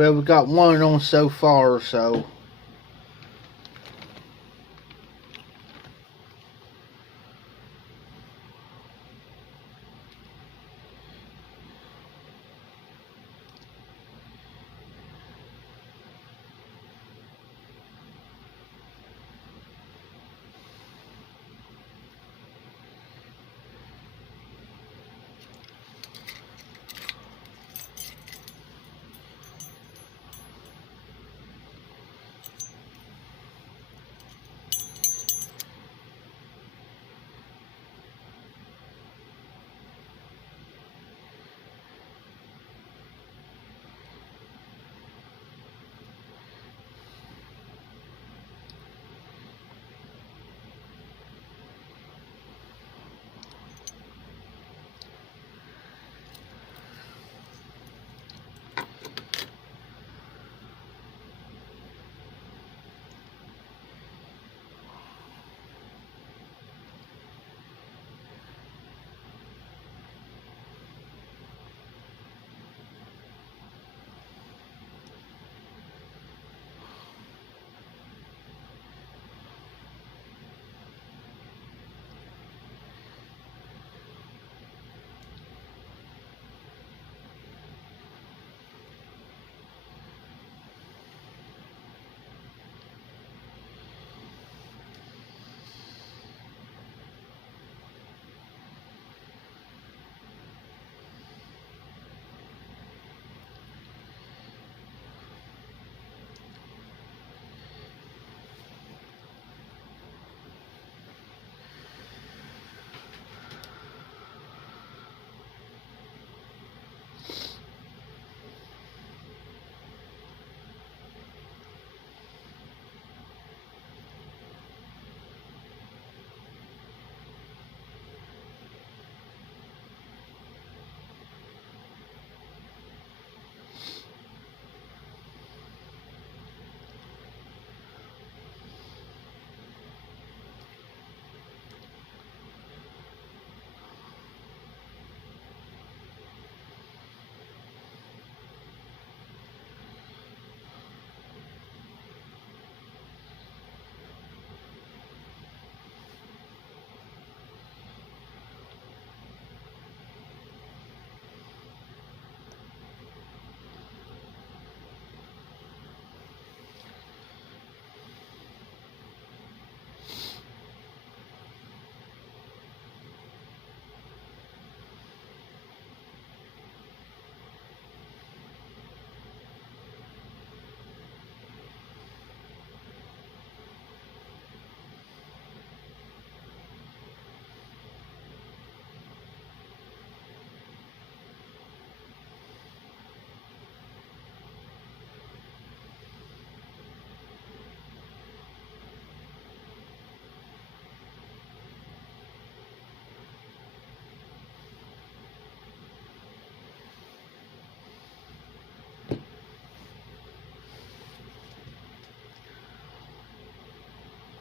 Well, we got one on so far, so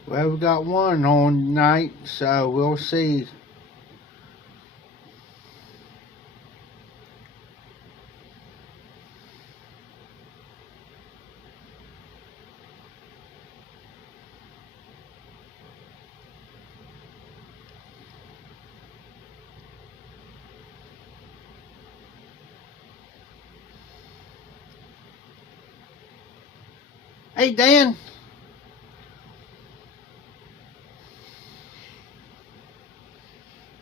Well, we got one on tonight, so we'll see. Hey, Dan.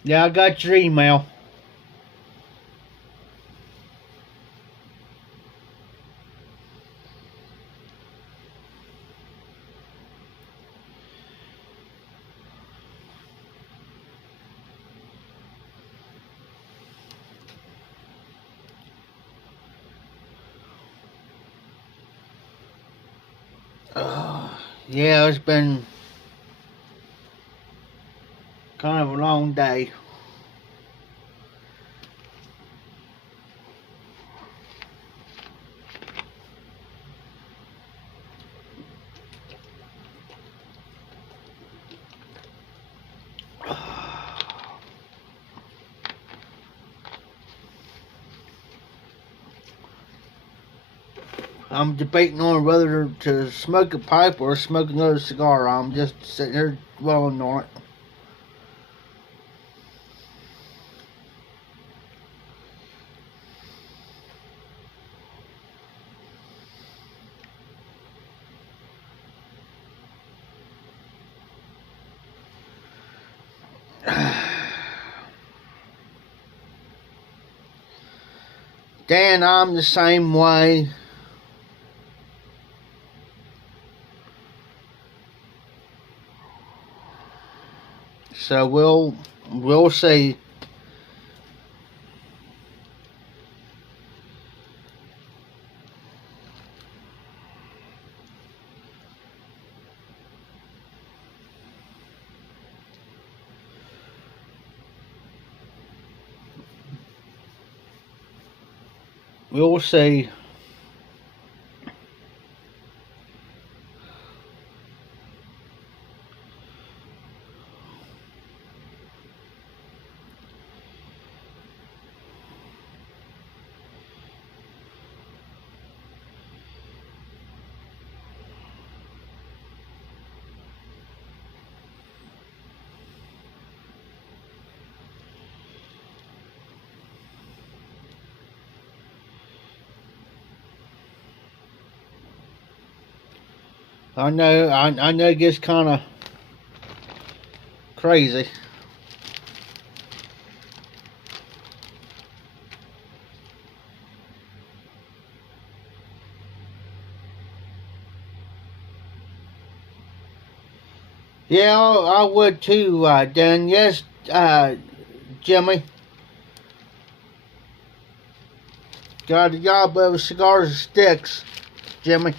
Yeah, I got your email. Yeah, it's been kind of a long day. I'm debating on whether to smoke a pipe or smoke another cigar. I'm just sitting here dwelling on it. Dan, I'm the same way. So we'll see. We'll see. I know it gets kind of crazy. Yeah, I would too, Dan. Yes, Jimmy. Got a job of cigars and sticks, Jimmy.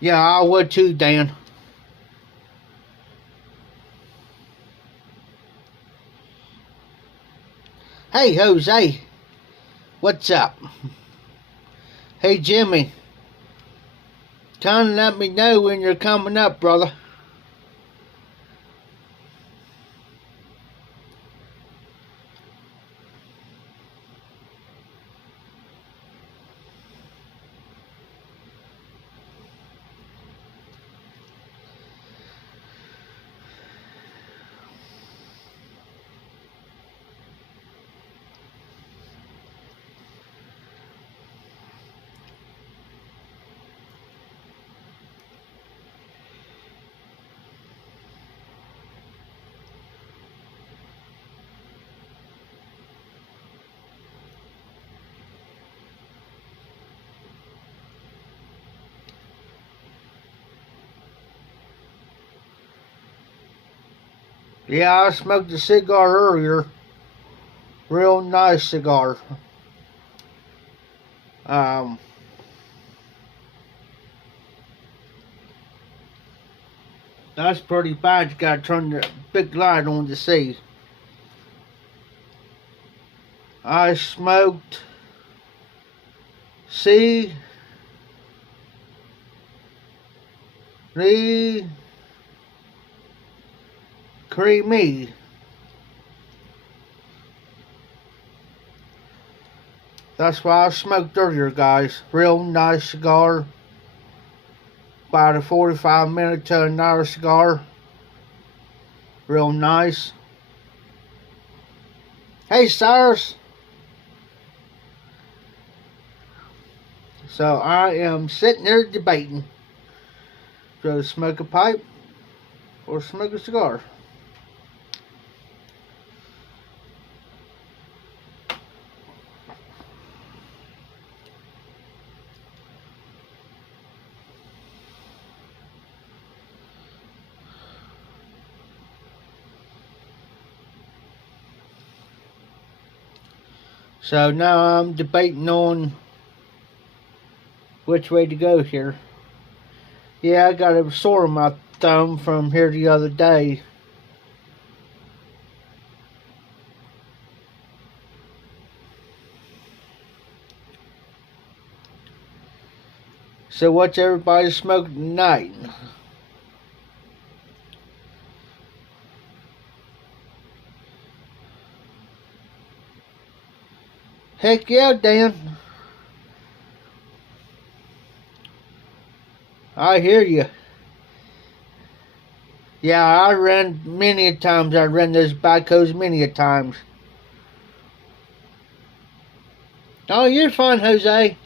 Yeah, I would too, Dan. Hey, Jose. What's up? Hey, Jimmy. Kinda let me know when you're coming up, brother. Yeah, I smoked a cigar earlier. Real nice cigar. Um, that's pretty bad. You gotta turn the big light on to see. I smoked see the creamy. That's why I smoked earlier, guys. Real nice cigar. About a 45-minute to an hour cigar. Real nice. Hey, Cyrus. So I am sitting there debating. Should I smoke a pipe or smoke a cigar? So now I'm debating on which way to go here. Yeah, I got a sore on my thumb from here the other day. So what's everybody smoking tonight? Heck yeah, Dan. I hear you. Yeah, I ran many a times. I ran those backhoes many a times. Oh, you're fine, Jose.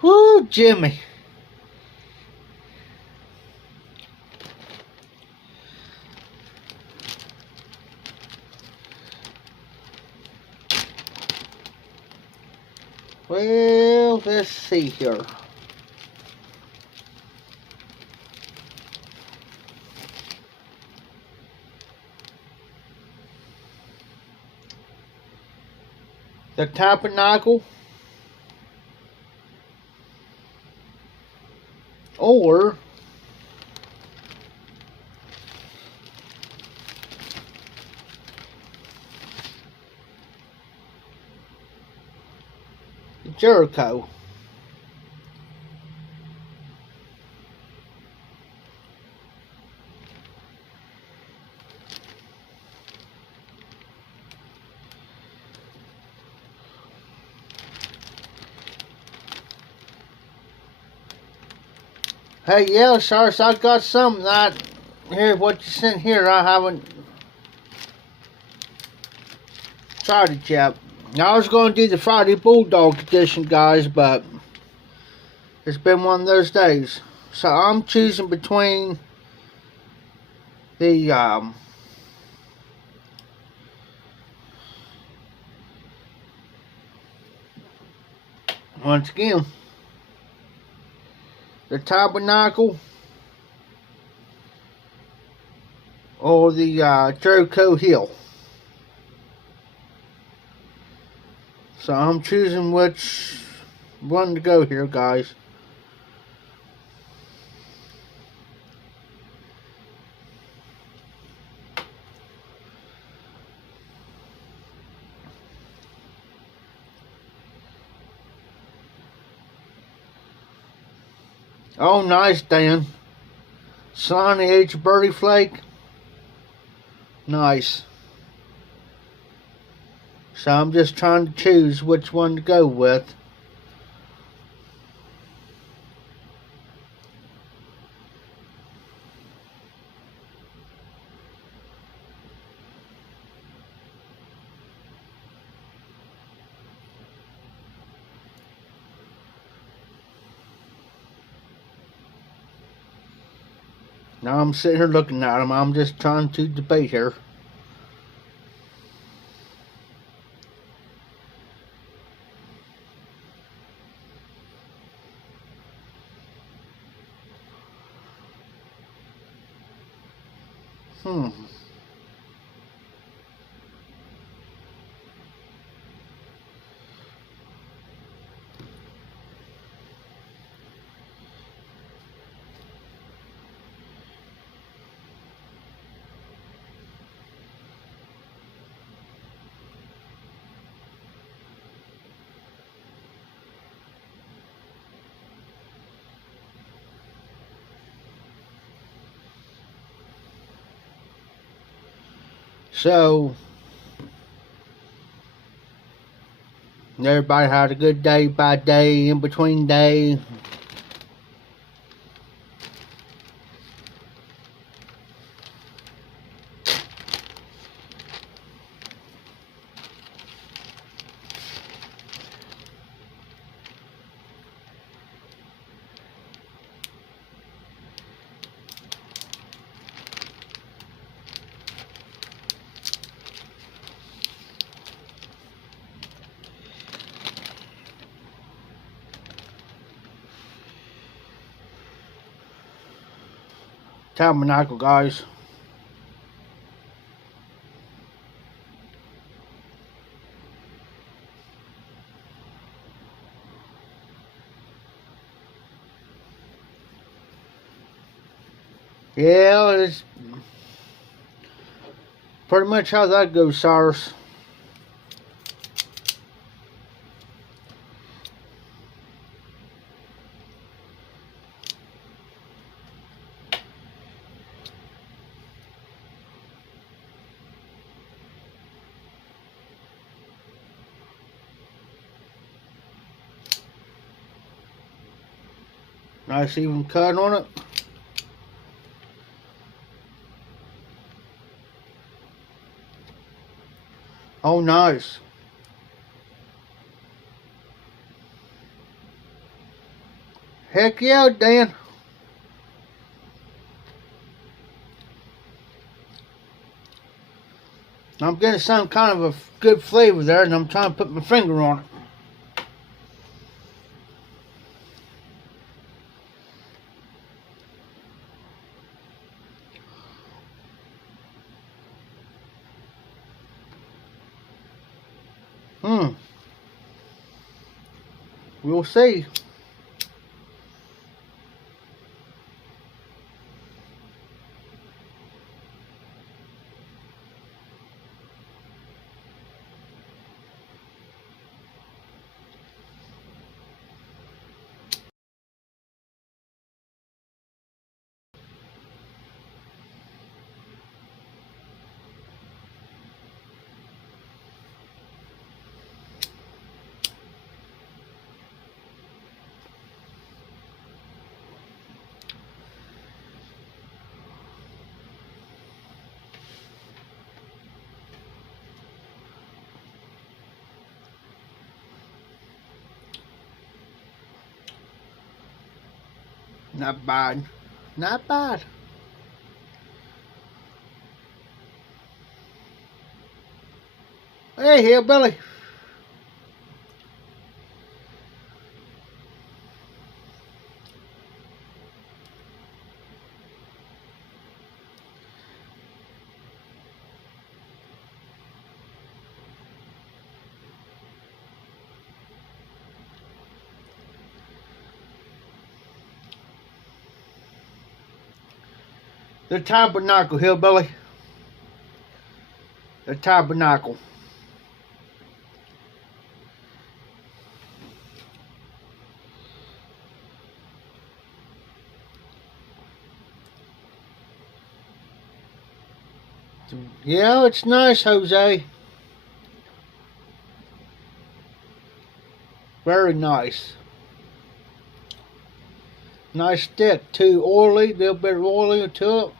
Whoo, Jimmy. Well, let's see here. The tabernacle or Jericho. Hey, yeah, Cyrus, I got something that here. What you sent here, I haven't tried it yet. I was going to do the Friday Bulldog edition, guys, but it's been one of those days. So I'm choosing between the once again, the Tabernacle or the Jericho Hill. So I'm choosing which one to go here, guys. Oh, nice, Dan. Sonny H. Birdie Flake. Nice. So I'm just trying to choose which one to go with. Now I'm sitting here looking at them. I'm just trying to debate here. Hmm. So, everybody had a good day by day, in between day. Tabernacle, guys. Yeah, it's pretty much how that goes, Cyrus. Nice even cut on it. Oh, nice. Heck yeah, Dan. I'm getting some kind of a good flavor there, and I'm trying to put my finger on it. We'll see. Not bad. Not bad. Hey, hillbilly. The tabernacle, hillbilly. The tabernacle. Yeah, it's nice, Jose. Very nice. Nice stick, too oily, a little bit of oily to it.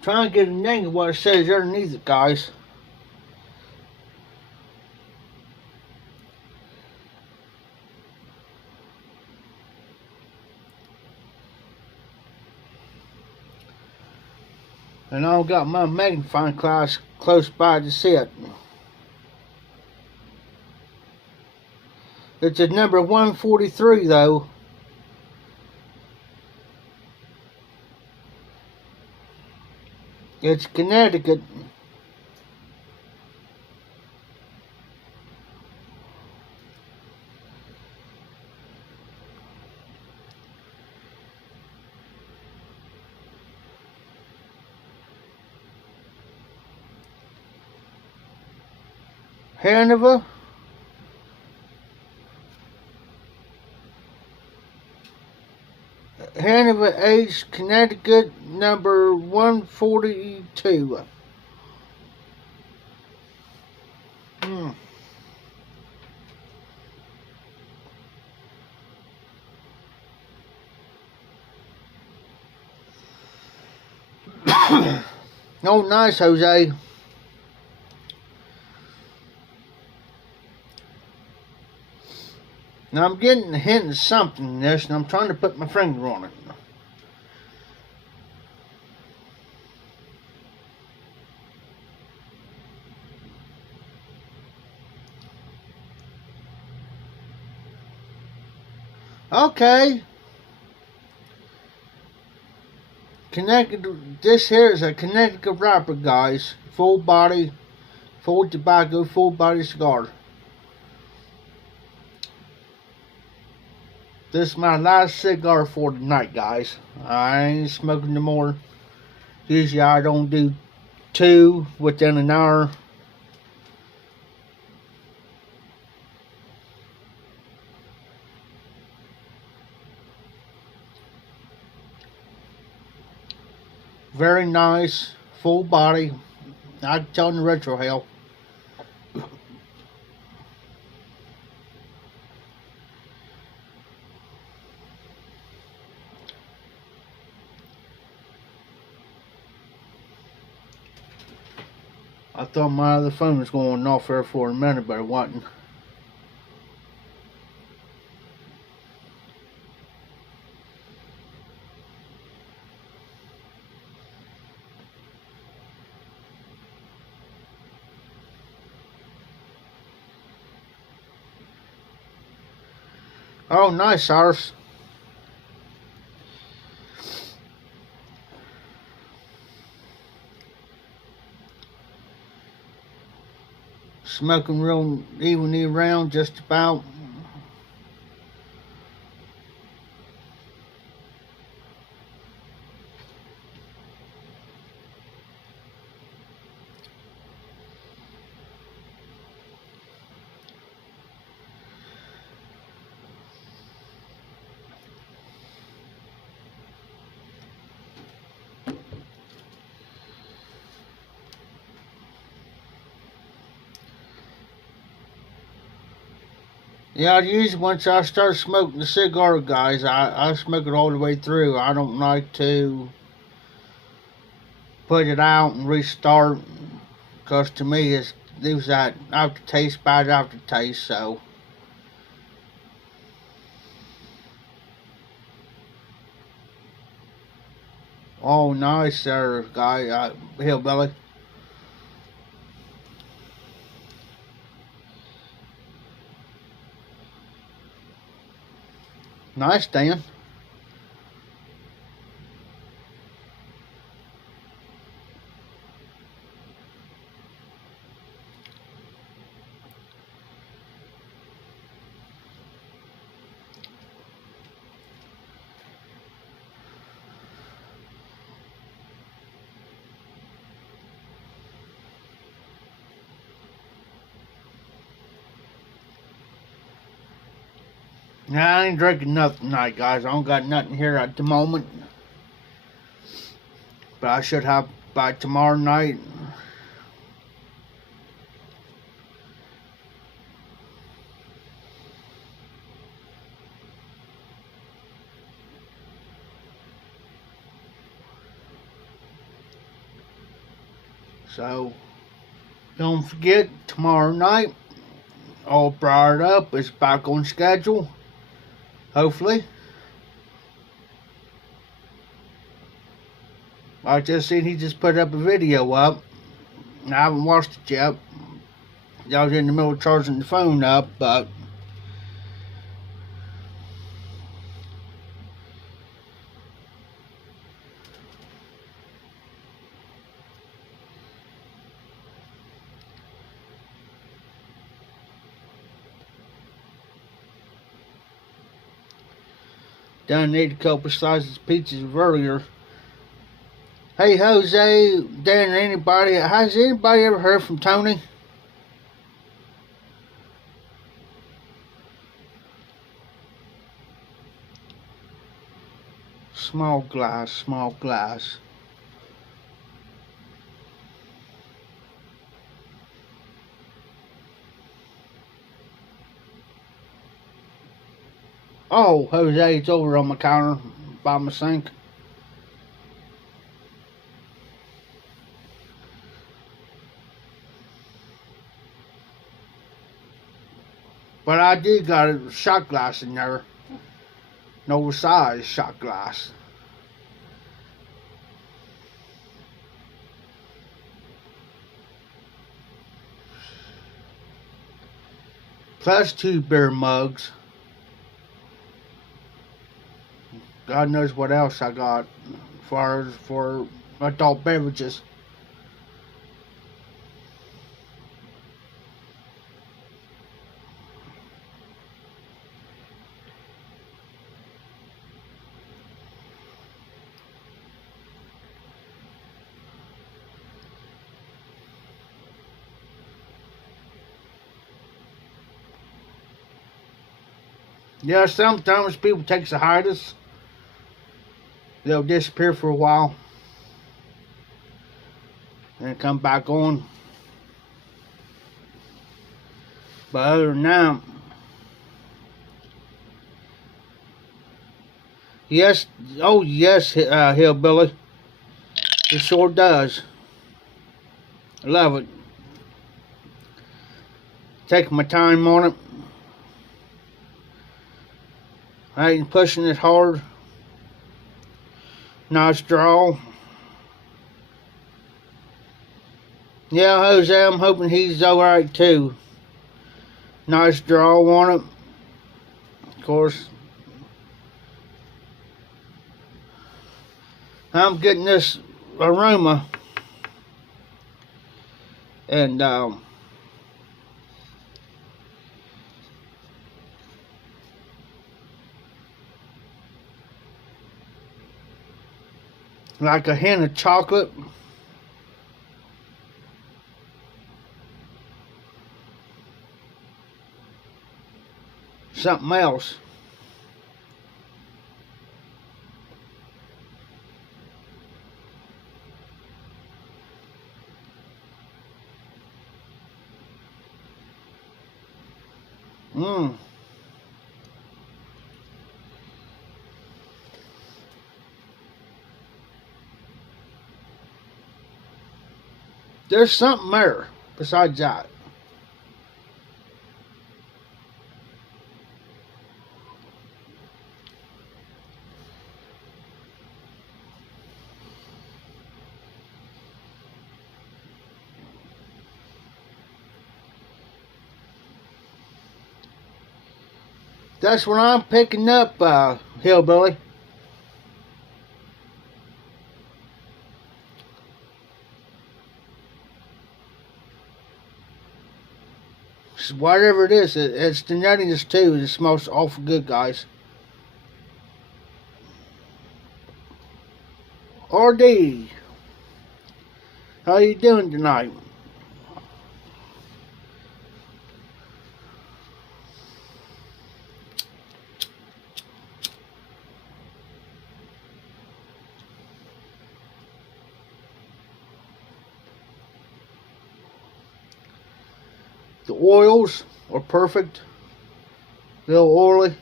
Trying to get a name of what it says underneath it, guys. And I got my magnifying glass close by to see it. It's at number 143, though. It's Connecticut. Hanover. Hanover H, Connecticut, number 142. Hmm. Oh, nice, Jose. Now I'm getting a hint of something in this, and I'm trying to put my finger on it. Okay. Connecticut. This here is a Connecticut wrapper, guys. Full body, full tobacco, full body cigar. This is my last cigar for tonight, guys. I ain't smoking no more. Usually I don't do two within an hour. Very nice, full body. I can tell in the retro hell. I thought my other phone was going off there for a minute, but it wasn't. Oh, nice, Cyrus. Smoking real evenly around, just about. Yeah, usually once I start smoking the cigar, guys, I smoke it all the way through. I don't like to put it out and restart, because to me it leaves that aftertaste, bad aftertaste. So, oh, nice there, guy, hillbilly. Nice, Dan. Nah, I ain't drinking nothing tonight, guys. I don't got nothing here at the moment. But I should have by tomorrow night. So, don't forget, tomorrow night, all fired up. It's back on schedule. Hopefully. I just seen he just put up a video up. I haven't watched it yet. I was in the middle of charging the phone up, but Done ate a couple slices of pizzas earlier. Hey Jose, Dan, anybody, has anybody ever heard from Tony? Small glass, small glass. Oh, Jose, it's over on my counter by my sink. But I did got a shot glass in there. An oversized shot glass. Plus 2 beer mugs. God knows what else I got for adult beverages. Yeah, sometimes people take the hiatus. They'll disappear for a while and come back on. But other than that, yes, oh yes, Hillbilly, it sure does. I love it. Taking my time on it. I ain't pushing it hard. Nice draw. Yeah, Jose, I'm hoping he's alright too. Nice draw on it. Of course, I'm getting this aroma. And, like a hint of chocolate. Something else. Mmm. There's something there besides that. That's what I'm picking up, Hillbilly. Whatever it is, it's the nuttiness too. It smells awful good, guys. RD, how you doing tonight? The oils are perfect. A little oily.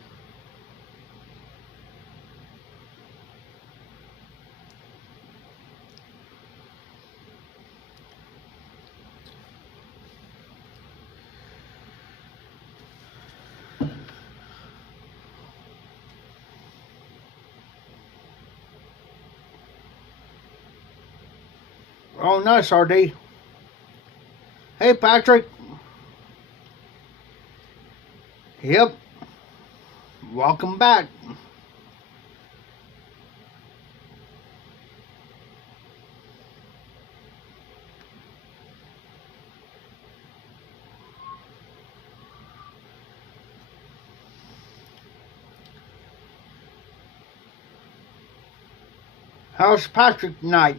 Oh, nice, RD. Hey, Patrick. Yep. Welcome back. How's Patrick tonight?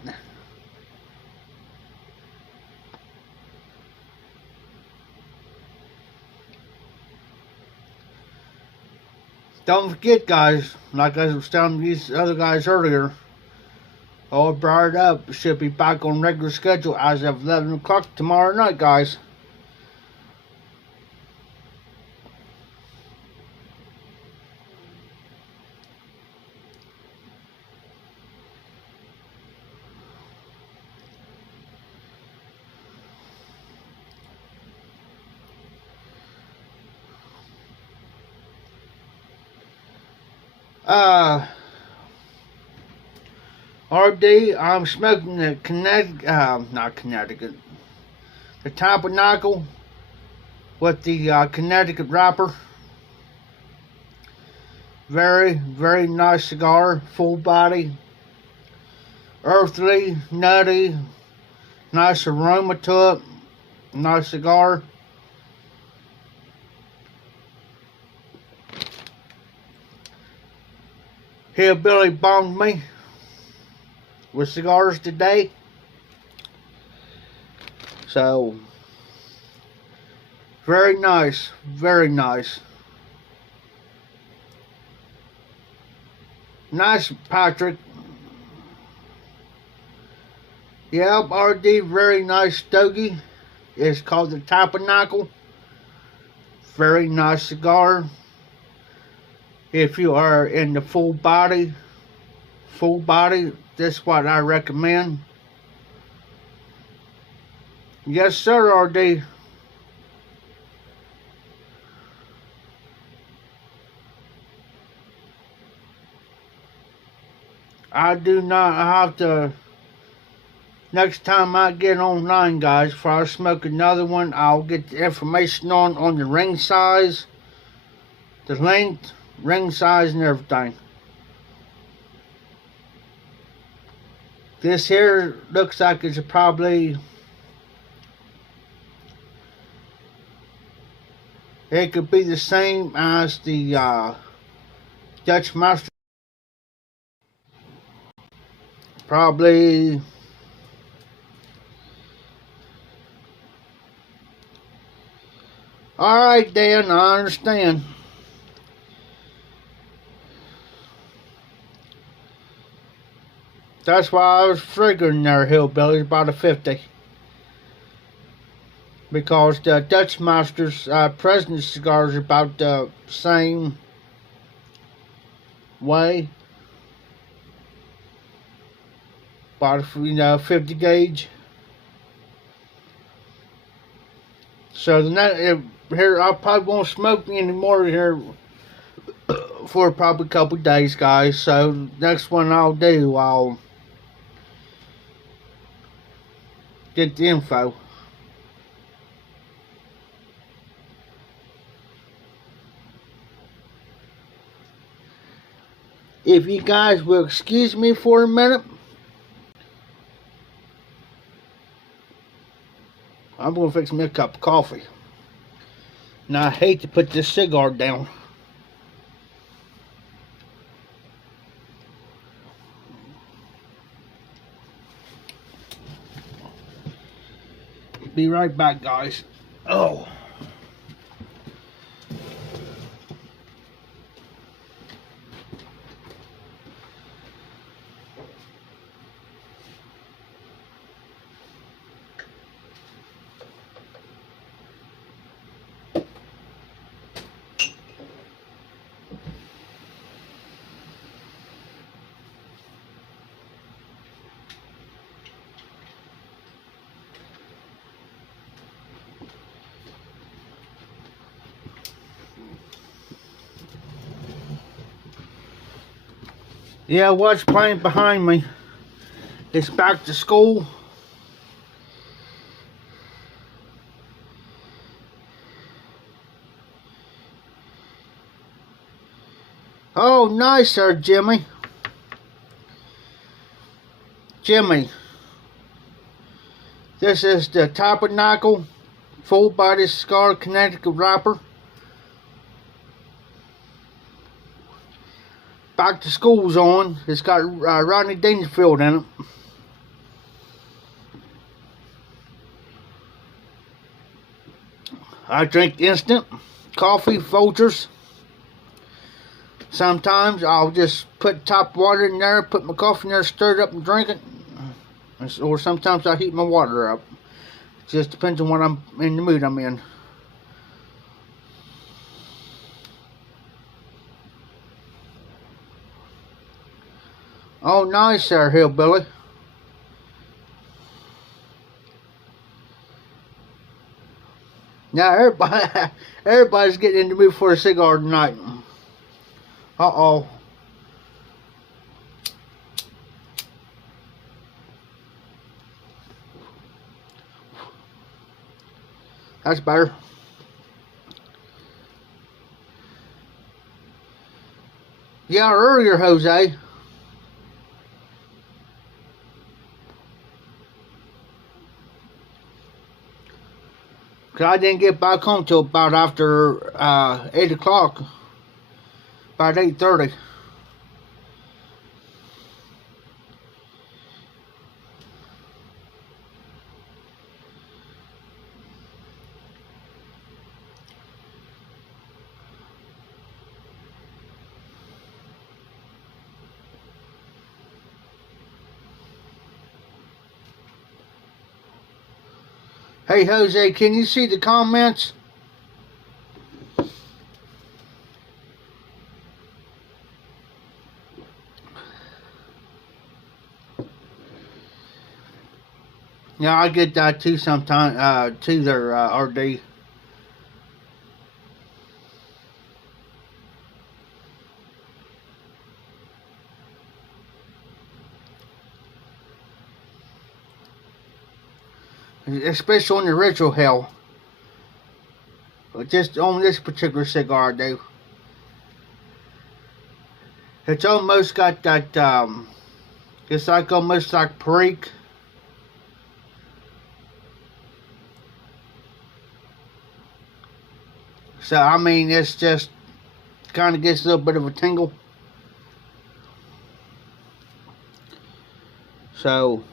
Don't forget, guys, like I was telling these other guys earlier, all brought up, should be back on regular schedule as of 11 o'clock tomorrow night, guys. RD, I'm smoking the not Connecticut, the Tabernacle with the Connecticut wrapper. Very, very nice cigar, full body, earthly, nutty, nice aroma to it, nice cigar. Hillbilly bombed me with cigars today, so very nice, very nice. Nice, Patrick. Yep, RD, very nice stogie. It's called the Tabernacle. Very nice cigar. If you are in the full body, this is what I recommend. Yes, sir, RD. I do not have to. Next time I get online, guys, before I smoke another one, I'll get the information on the ring size, the length, ring size, and everything. This here looks like it's probably, it could be the same as the Dutch Master. Probably alright, Dan, I understand. That's why I was figuring there, Hillbillies, about a 50. Because the Dutch Masters President cigars are about the same way. About 50 gauge. So here I probably won't smoke anymore here for probably a couple days, guys. So next one I'll do, I'll get the info. If you guys will excuse me for a minute, I'm going to fix me a cup of coffee. Now I hate to put this cigar down. Be right back, guys. Oh. Yeah, what's playing behind me? It's back to school. Oh, nice, sir, Jimmy. Jimmy. This is the Tabernacle full body cigar Connecticut wrapper. Back to School's on. It's got Rodney Dangerfield in it. I drink instant coffee, Folgers. Sometimes I'll just put tap water in there, put my coffee in there, stir it up and drink it. Or sometimes I heat my water up. It just depends on what I'm in the mood I'm in. Oh, nice there, hillbilly. Now everybody's getting in the mood for a cigar tonight. Uh-oh. That's better. Yeah, earlier, Jose. Cause I didn't get back home till about after 8 o'clock. About 8:30. Hey Jose, can you see the comments? Yeah, I get that too sometimes, too there, RD. Especially on the ritual hell. But just on this particular cigar, dude. It's almost got that, it's like almost like Perique. So, I mean, it's just kind of gets a little bit of a tingle. So,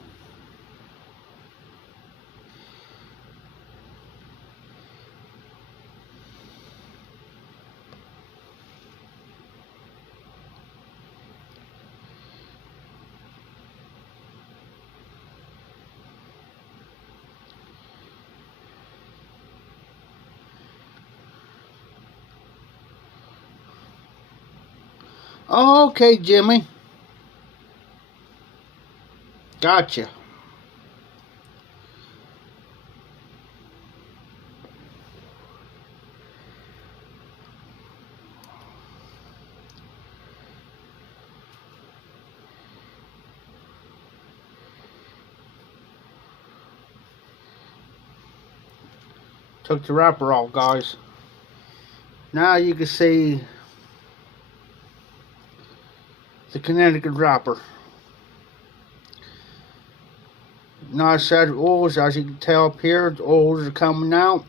oh, okay, Jimmy. Gotcha. Took the wrapper off, guys. Now you can see the Connecticut wrapper. Nice set of oils, as you can tell up here. The oils are coming out.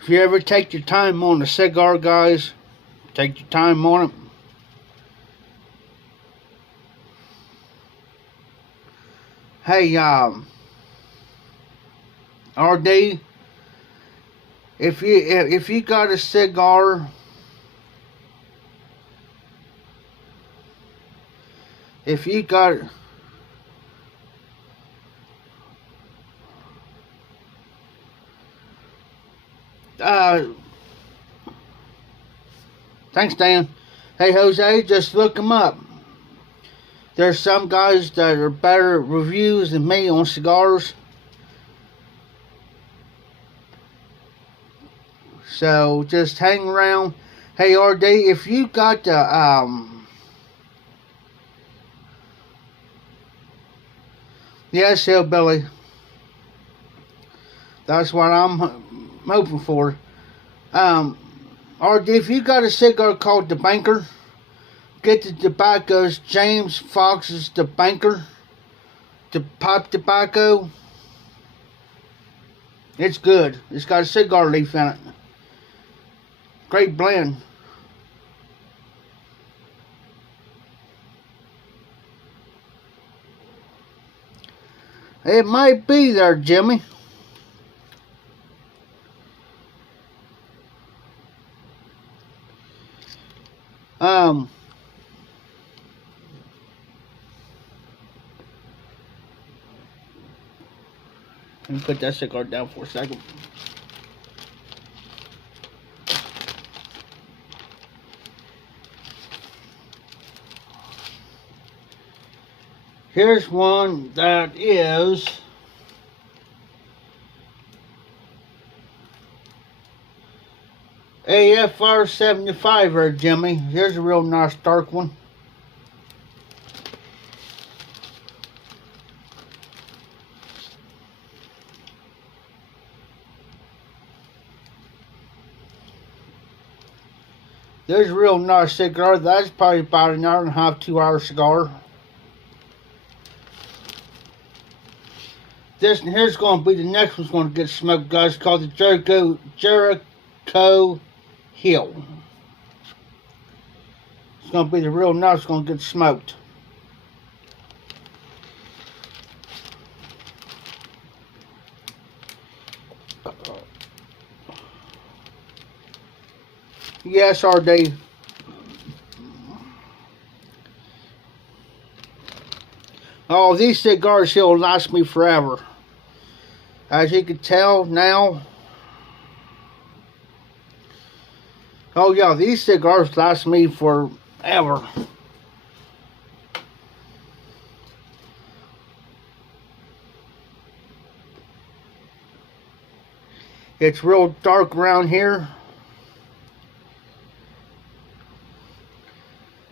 If you ever take your time on a cigar, guys, take your time on it. Hey, RD, if you got a cigar, if you got thanks, Dan. Hey, Jose, just look them up. There's some guys that are better reviews than me on cigars. So just hang around. Hey, RD, if you got the, yes, hillbilly. That's what I'm hoping for. RD, if you got a cigar called the Banker, get the tobaccos, James Fox's the Banker, the pipe tobacco. It's good. It's got a cigar leaf in it. Great blend. It might be there, Jimmy. Let me put that cigar down for a second. Here's one that is AFR 75 there, Jimmy. Here's a real nice dark one. There's a real nice cigar. That's probably about an hour and a half, 2 hour cigar. This and here's going to be the next one's going to get smoked, guys. It's called the Jericho Hill. It's going to be the real nice. It's going to get smoked. Yes, RD. Oh, these cigars here will last me forever. As you can tell now. Oh yeah, these cigars last me forever. It's real dark around here.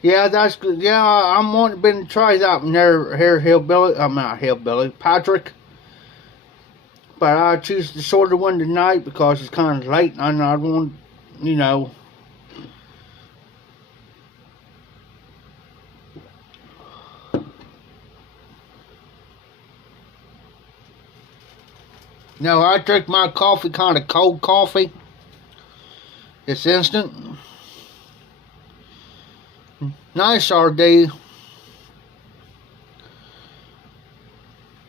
Yeah, that's good. Yeah, I'm wanting to try that one there, here, hillbilly. I'm not hillbilly, Patrick. But I choose the shorter one tonight because it's kind of late and I want, you know. No, I drink my coffee kind of cold coffee. It's instant. Nice RD.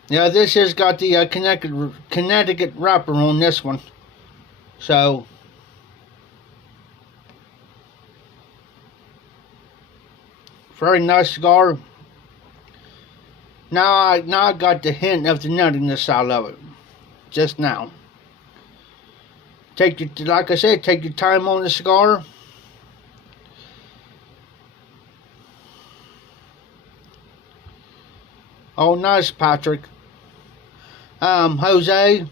Yeah, this has got the Connecticut wrapper on this one. So, very nice cigar. Now I got the hint of the nuttiness out of it. Just now. Like I said, take your time on the cigar. Oh, nice, Patrick. Jose,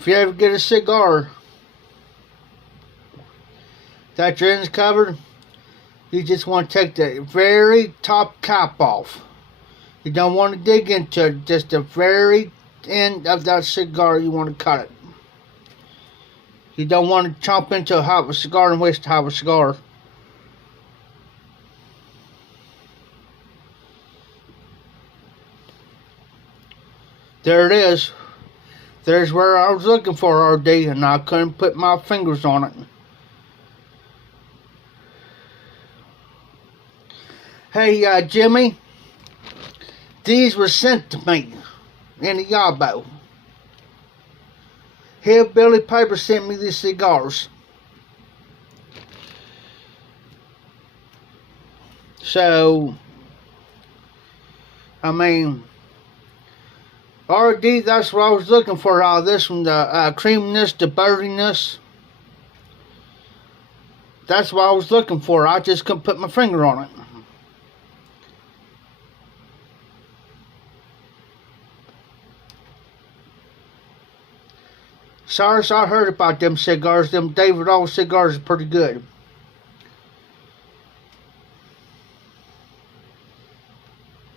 if you ever get a cigar that your end's covered, you just want to take the very top cap off. You don't want to dig into it, just the very end of that cigar, you want to cut it. You don't want to chomp into a half a cigar and waste half a cigar. There it is. There's where I was looking for, RD, and I couldn't put my fingers on it. Hey, Jimmy, these were sent to me in the Yabo. Hillbilly Paper sent me these cigars. So, I mean, RD, that's what I was looking for out of this one, the creaminess, the butteriness. That's what I was looking for. I just couldn't put my finger on it. Sorry, I heard about them cigars. Them David All cigars are pretty good.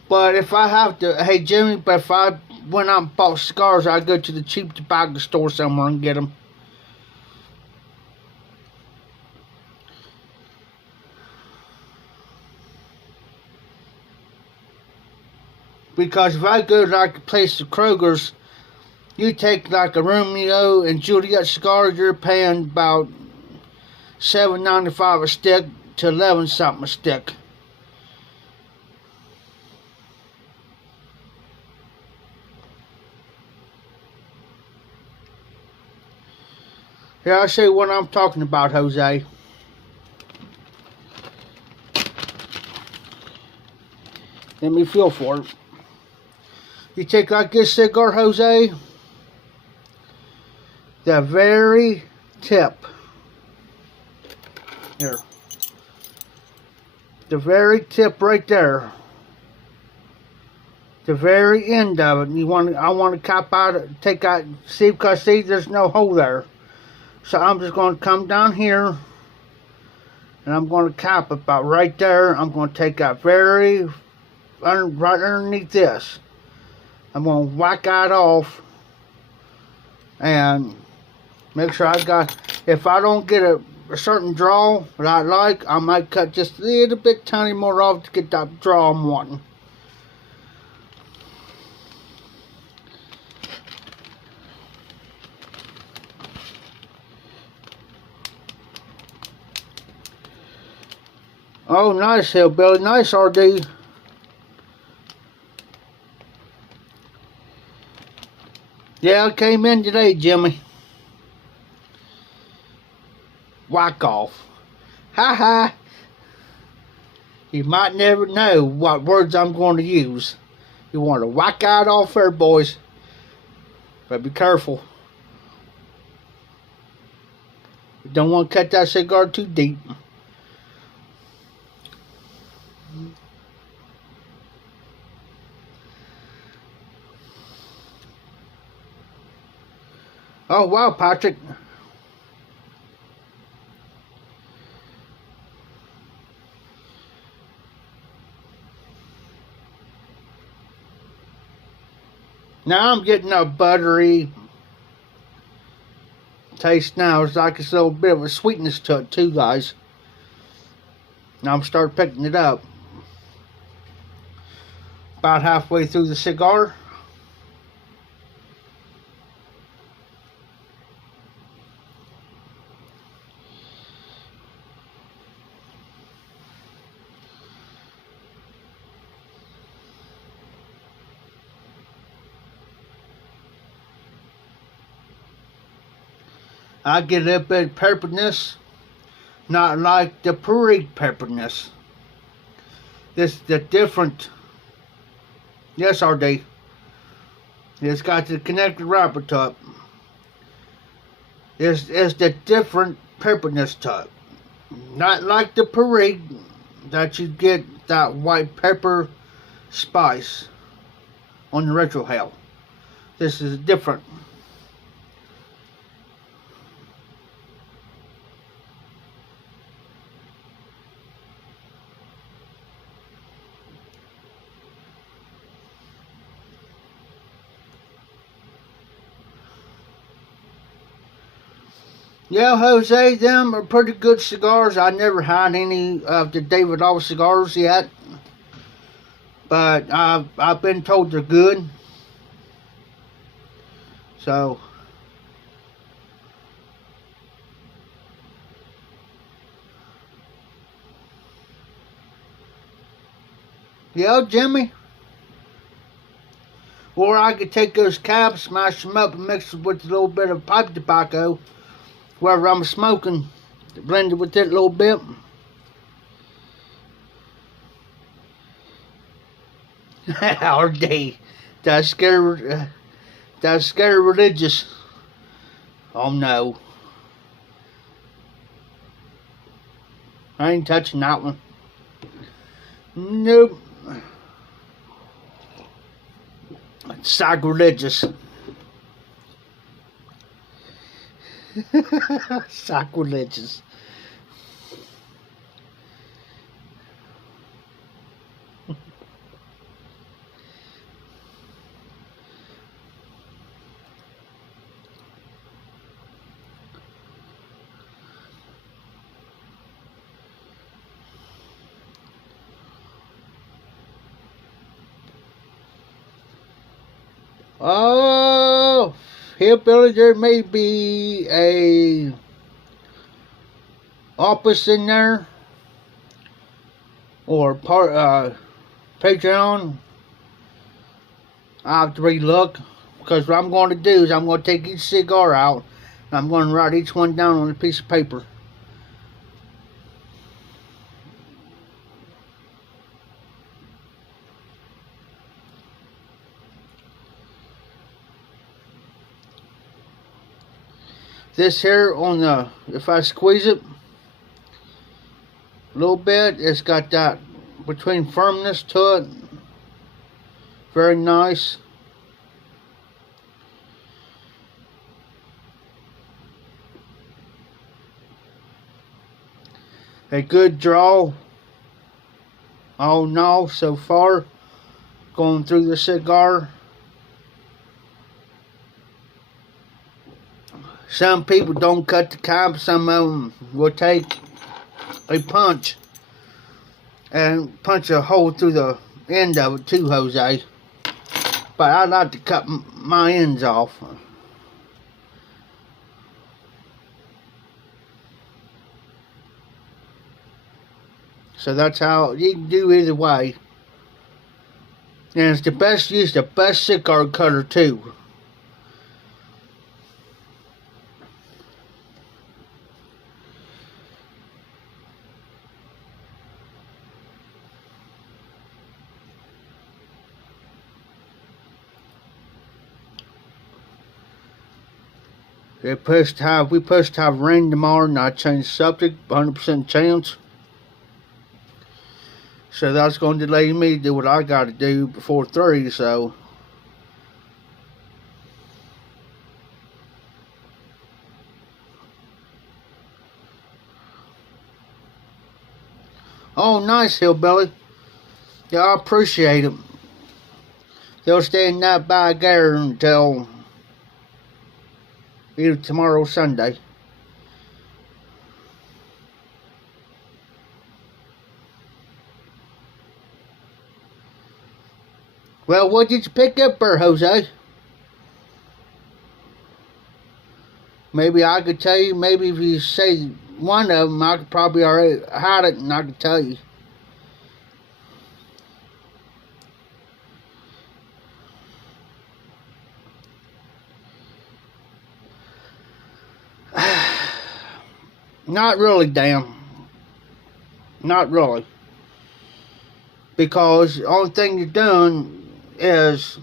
But if I have to, hey Jimmy, but if I went out and bought cigars, I'd go to the cheap tobacco store somewhere and get them. Because if I go to like a place of Kroger's, you take like a Romeo and Juliet cigar, you're paying about $7.95 a stick to 11 something a stick. Here, I'll show you what I'm talking about, Jose. Let me feel for it. You take like this cigar, Jose, the very tip. Here. The very tip right there. The very end of it. I want to cap out, take out, see, because see, there's no hole there. So I'm just going to come down here, and I'm going to cap about right there. I'm going to take out right underneath this. I'm going to whack that off, and make sure I got, if I don't get a certain draw that I like, I might cut just a little bit tiny more off to get that draw I'm wanting. Oh, nice, Hillbilly. Nice, RD. Yeah, I came in today, Jimmy. Whack off. Ha ha. You might never know what words I'm going to use. You want to whack out off there, boys. But be careful. You don't want to cut that cigar too deep. Oh, wow, Patrick. Now I'm getting a buttery taste now. It's like it's a little bit of a sweetness to it too, guys. Now I'm starting picking it up. About halfway through the cigar. I get a little bit of pepperiness, not like the Puri pepperiness. This is the different. Yes, RD. It's got the connected wrapper top. It's the different pepperiness top. Not like the Puri that you get that white pepper spice on the retrohale. This is different. Yeah, Jose, them are pretty good cigars. I never had any of the David All cigars yet, but I've been told they're good. So, yeah, Jimmy. Or I could take those cabs, smash them up, and mix them with a little bit of pipe tobacco. Wherever I'm smoking, blended with it a little bit. RD, that's scary religious. Oh no, I ain't touching that one. Nope, it's sacrilegious. Sacrilegious. Oh, hillbilly, there may be a office in there or Patreon. I have to relook because what I'm going to do is I'm going to take each cigar out and I'm going to write each one down on a piece of paper. This here on the, if I squeeze it a little bit, it's got that between firmness to it. Very nice. A good draw. Oh no, so far. Going through the cigar. Some people don't cut the cap. Some of them will take a punch and punch a hole through the end of it too, Jose. But I like to cut my ends off. So that's how you can do either way. And it's the best, use the best cigar cutter too. We supposed to have rain tomorrow, and I changed subject, 100% chance. So that's going to delay me to do what I got to do before 3, so. Oh, nice, hillbilly. Yeah, I appreciate them. They'll stay in that bag there until either tomorrow or Sunday. Well, what did you pick up there, Jose? Maybe I could tell you. Maybe if you say one of them, I could probably already hide it and I could tell you. Not really, damn. Not really. Because the only thing you're doing is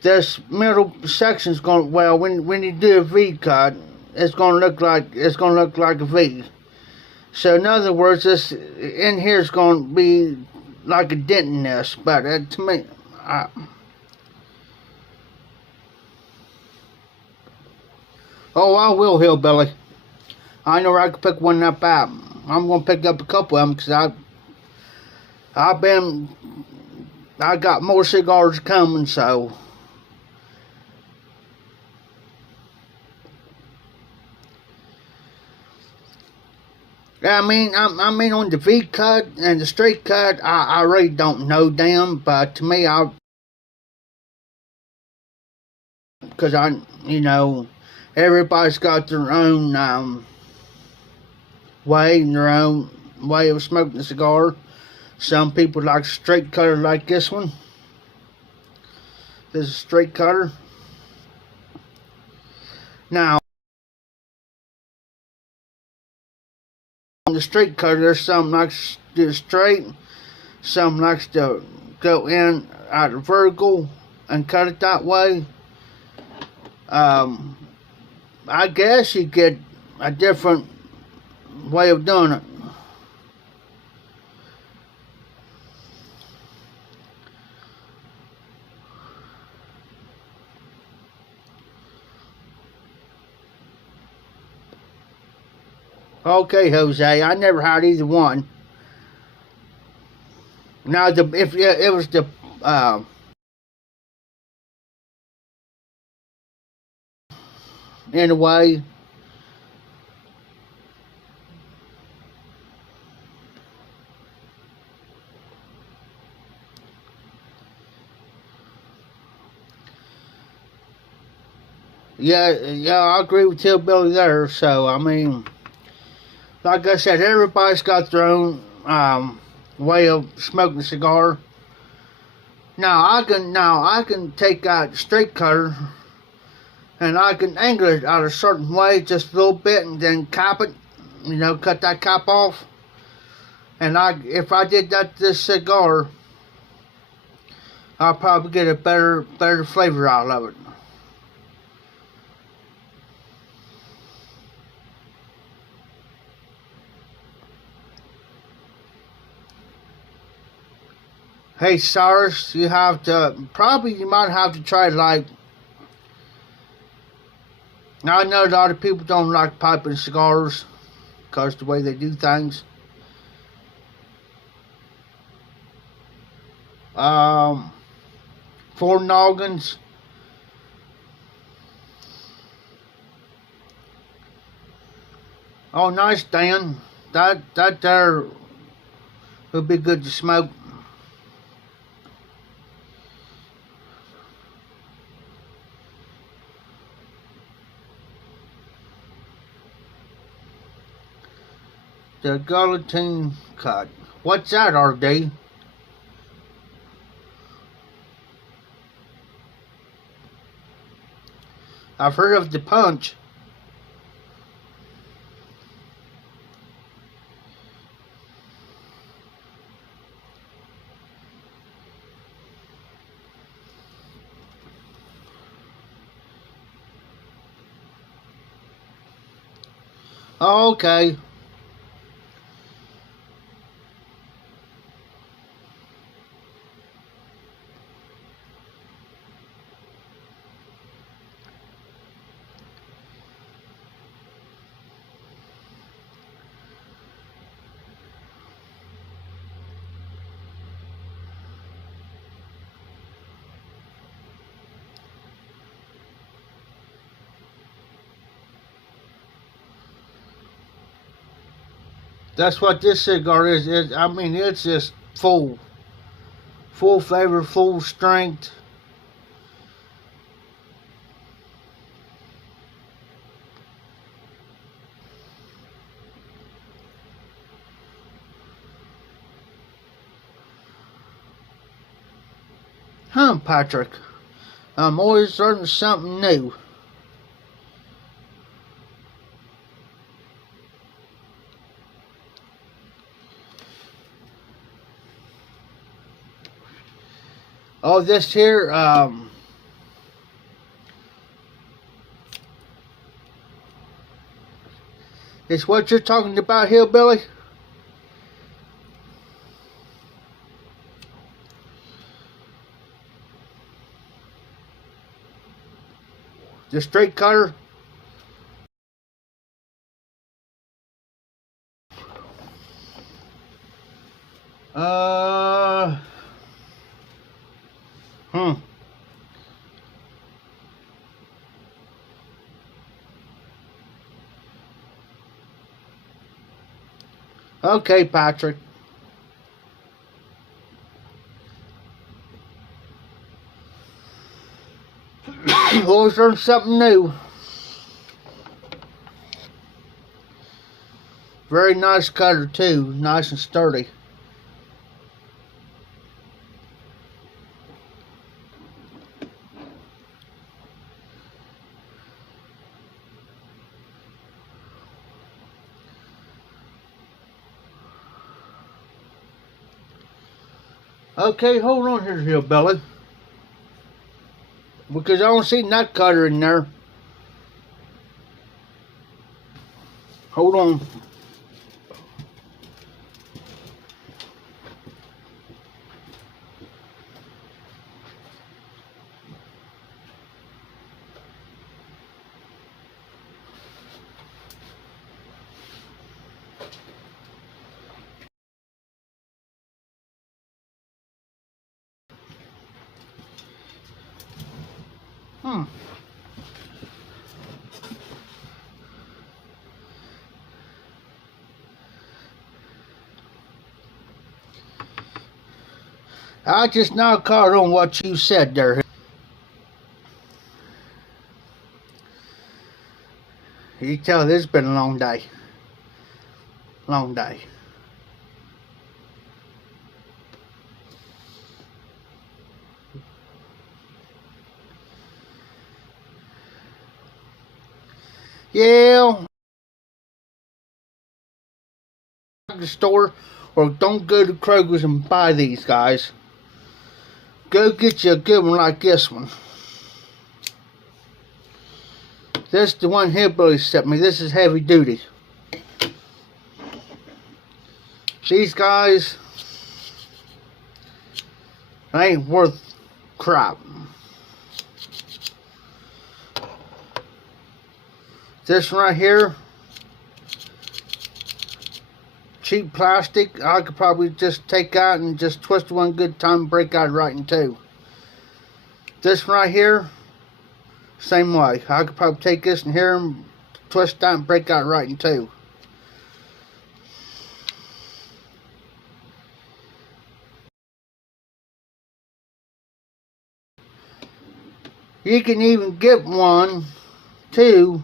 this middle section's going, well, when you do a V cut, it's gonna look like a V. So in other words, this in here is gonna be like a dent in this, but to me, oh, I will, hillbilly. I know where I can pick one up at. I'm gonna pick up a couple of them because I got more cigars coming, so. I mean on the V cut and the straight cut, I really don't know them, but to me, because everybody's got their own way and their own way of smoking a cigar. Some people like straight cutter like this one. This is a straight cutter. Now, on the straight cutter, there's some likes to do straight, some likes to go in at a vertical and cut it that way. I guess you get a different way of doing it. Okay, Jose, I never had either one. Now, if it was the in a way. Yeah, I agree with Hillbilly there. So, I mean, like I said, everybody's got their own way of smoking a cigar. Now I can take out straight cutter and I can angle it out a certain way, just a little bit, and then cap it. Cut that cap off. And if I did that to this cigar, I'll probably get a better flavor out of it. Hey Cyrus, you might have to try like. Now I know a lot of people don't like piping cigars because the way they do things. Um, 4 noggins. Oh, nice, Dan. That there would be good to smoke. The guillotine cut. What's that, RD? I've heard of the punch. Oh, okay. That's what this cigar is. I mean, it's just full flavor, full strength. Huh, Patrick? I'm always learning something new. Oh, this here, is what you're talking about, Hillbilly? The straight cutter? Uh, hmm. Okay, Patrick. Always learn something new. Very nice cutter too, nice and sturdy. Okay, hold on here, Hillbilly. Because I don't see nut cutter in there. Hold on. Hmm. I just now caught on what you said there. You tell this has been a long day. Long day. Yeah. The store, or don't go to Kroger's and buy these, guys. Go get you a good one like this one. This is the one Hillbilly sent me. This is heavy duty. These guys ain't worth crap. This one right here, cheap plastic. I could probably just take out and just twist one good time and break out right in two. This one right here, same way. I could probably take this in here and twist that and break out right in two. You can even get one, too,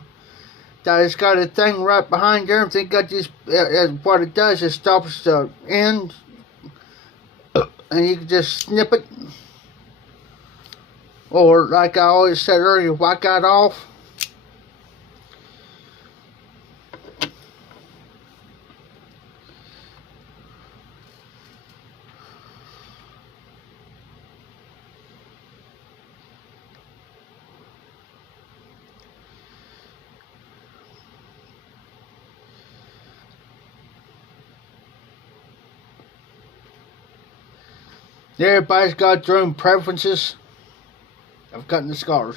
that it's got a thing right behind there. I think got this. What it does is stops the end, and you can just snip it, or like I always said earlier, whack that off. Everybody's got their own preferences of cutting the cigars.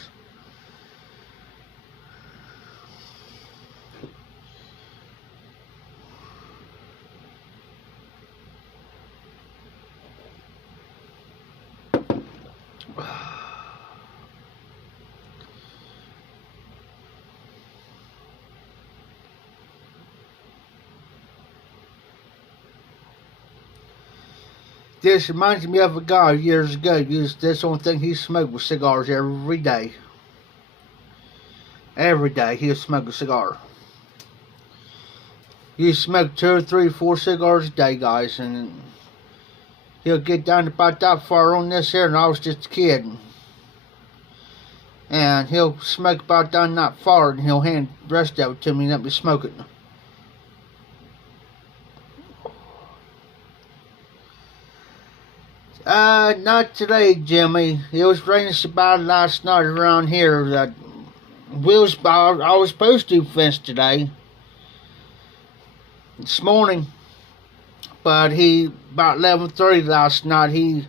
This reminds me of a guy years ago. This only thing he smoked was cigars every day. Every day he'll smoke a cigar. He smoked 2 or 3 or 4 cigars a day, guys, and he'll get down to about that far on this here, and I was just a kid. And he'll smoke about down that far, and he'll hand the rest of it to me and let me smoke it. Not today, Jimmy. It was raining so bad last night around here that I was supposed to fence today, this morning, but about 11:30 last night, he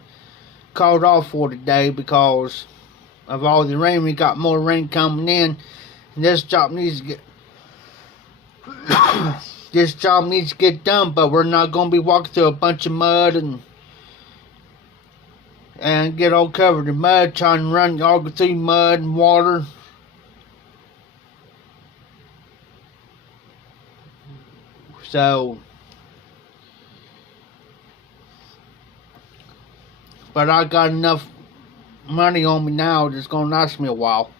called off for today because of all the rain. We got more rain coming in, and this job needs to get done, but we're not going to be walking through a bunch of mud and get all covered in mud, trying to all through mud and water. So, but I got enough money on me now that's going to last me a while.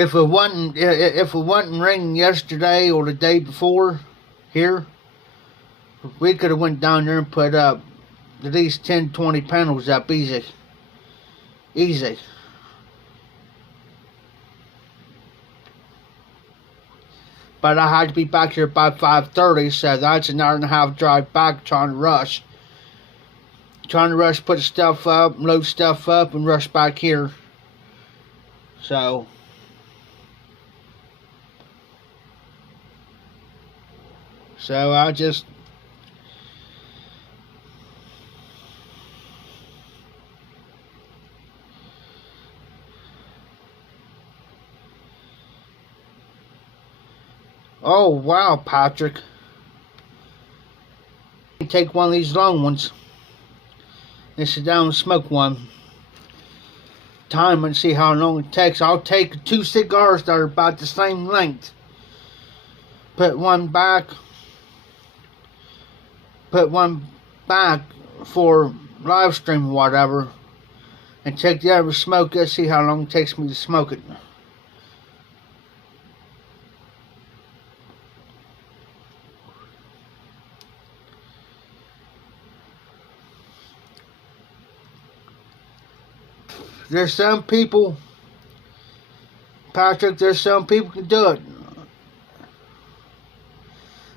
If it wasn't raining yesterday or the day before here, we could have went down there and put up at least 10, 20 panels up easy. Easy. But I had to be back here by 5:30, so that's an hour and a half drive back trying to rush. Put stuff up, load stuff up, and rush back here. So I just Oh wow, Patrick. Take one of these long ones and sit down and smoke one. Time and see how long it takes. I'll take 2 cigars that are about the same length. Put one back. Put one back for live stream or whatever. And take the other, smoke it, see how long it takes me to smoke it. There's some people, Patrick, there's some people can do it.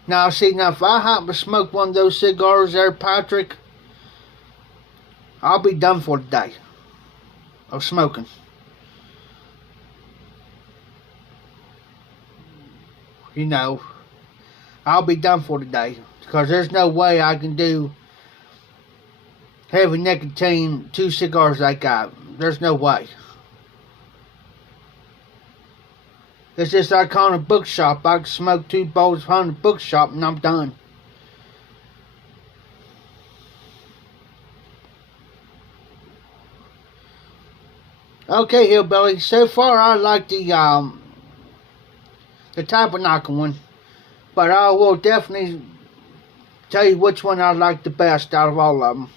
Now, see, now if I happen to smoke one of those cigars there, Patrick, I'll be done for the day of smoking. You know, I'll be done for the day because there's no way I can do heavy nicotine 2 cigars I got. There's no way. It's just like on a bookshop. I can smoke 2 bowls on a bookshop and I'm done. Okay, Hillbilly. So far, I like the Tabernacle one, but I will definitely tell you which one I like the best out of all of them.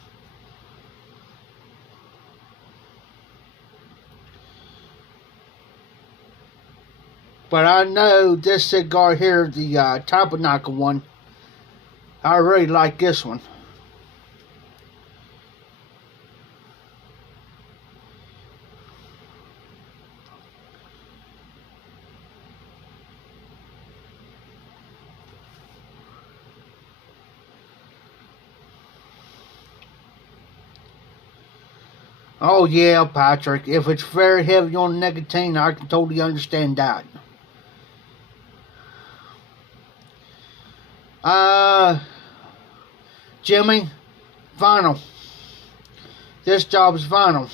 But I know this cigar here, the Tabernacle one, I really like this one. Oh yeah, Patrick, if it's very heavy on nicotine, I can totally understand that. Jimmy, vinyl. This job is vinyl.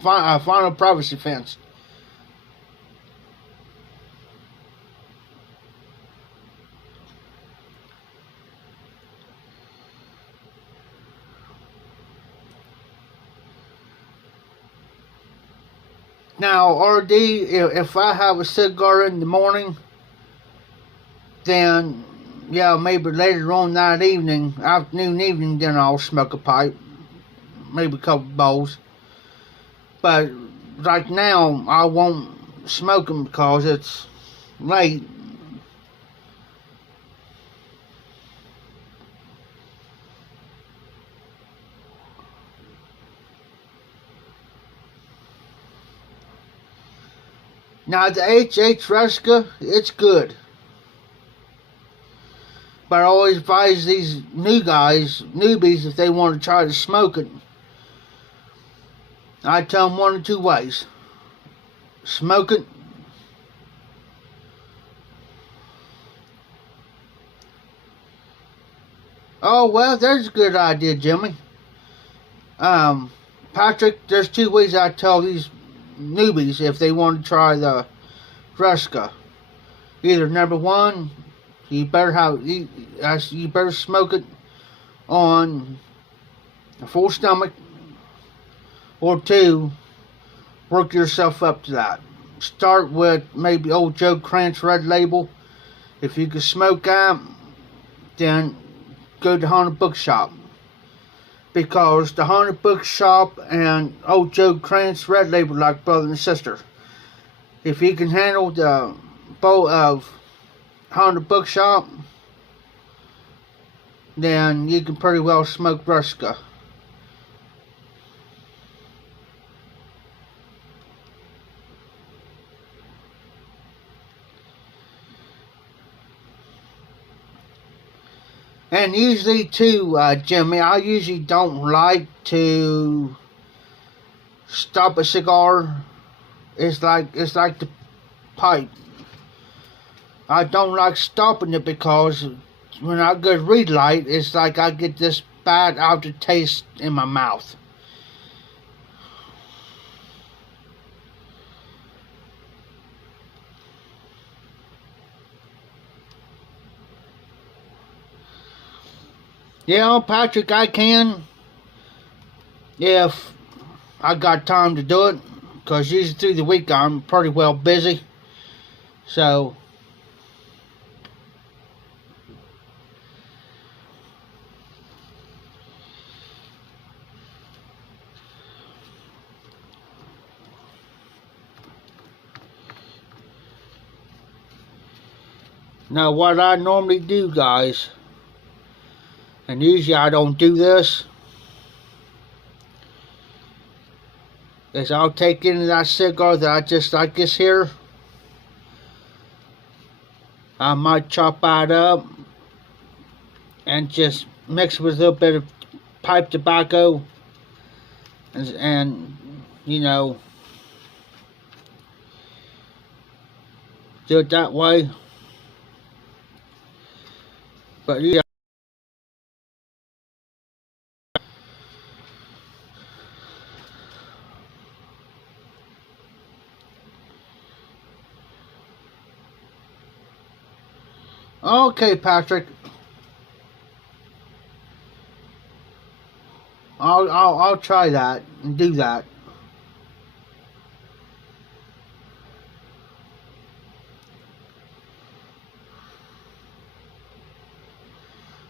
Final privacy fence. Now, RD, if I have a cigar in the morning, then, yeah, maybe later on that evening, afternoon, evening, then I'll smoke a pipe. Maybe a couple bowls. But right now, I won't smoke them because it's late. Now, the HH Ruska, it's good. But I always advise these newbies, if they want to try to smoke it, I tell them 1 or 2 ways. Smoke it. Oh, well, there's a good idea, Jimmy. Patrick, there's 2 ways I tell these newbies if they want to try the Ruska. Either number 1, you better smoke it on a full stomach, or 2, work yourself up to that. Start with maybe old Joe Krantz Red Label. If you can smoke that, then go to Haunted Bookshop. Because the Haunted Bookshop and old Joe Krantz Red Label like brother and sister. If you can handle the bowl of Haunted Bookshop, then you can pretty well smoke Ruska. And usually too, Jimmy, I usually don't like to stop a cigar. It's like the pipe. I don't like stopping it because when I go to relight, it's like I get this bad aftertaste in my mouth. Yeah, Patrick, I can if I got time to do it, because usually through the week I'm pretty well busy. So, now what I normally do, guys, and usually I don't do this, is I'll take into that cigar that I just like this here. I might chop that up and just mix with a little bit of pipe tobacco and you know, do it that way. But yeah. Okay, Patrick. I'll try that and do that.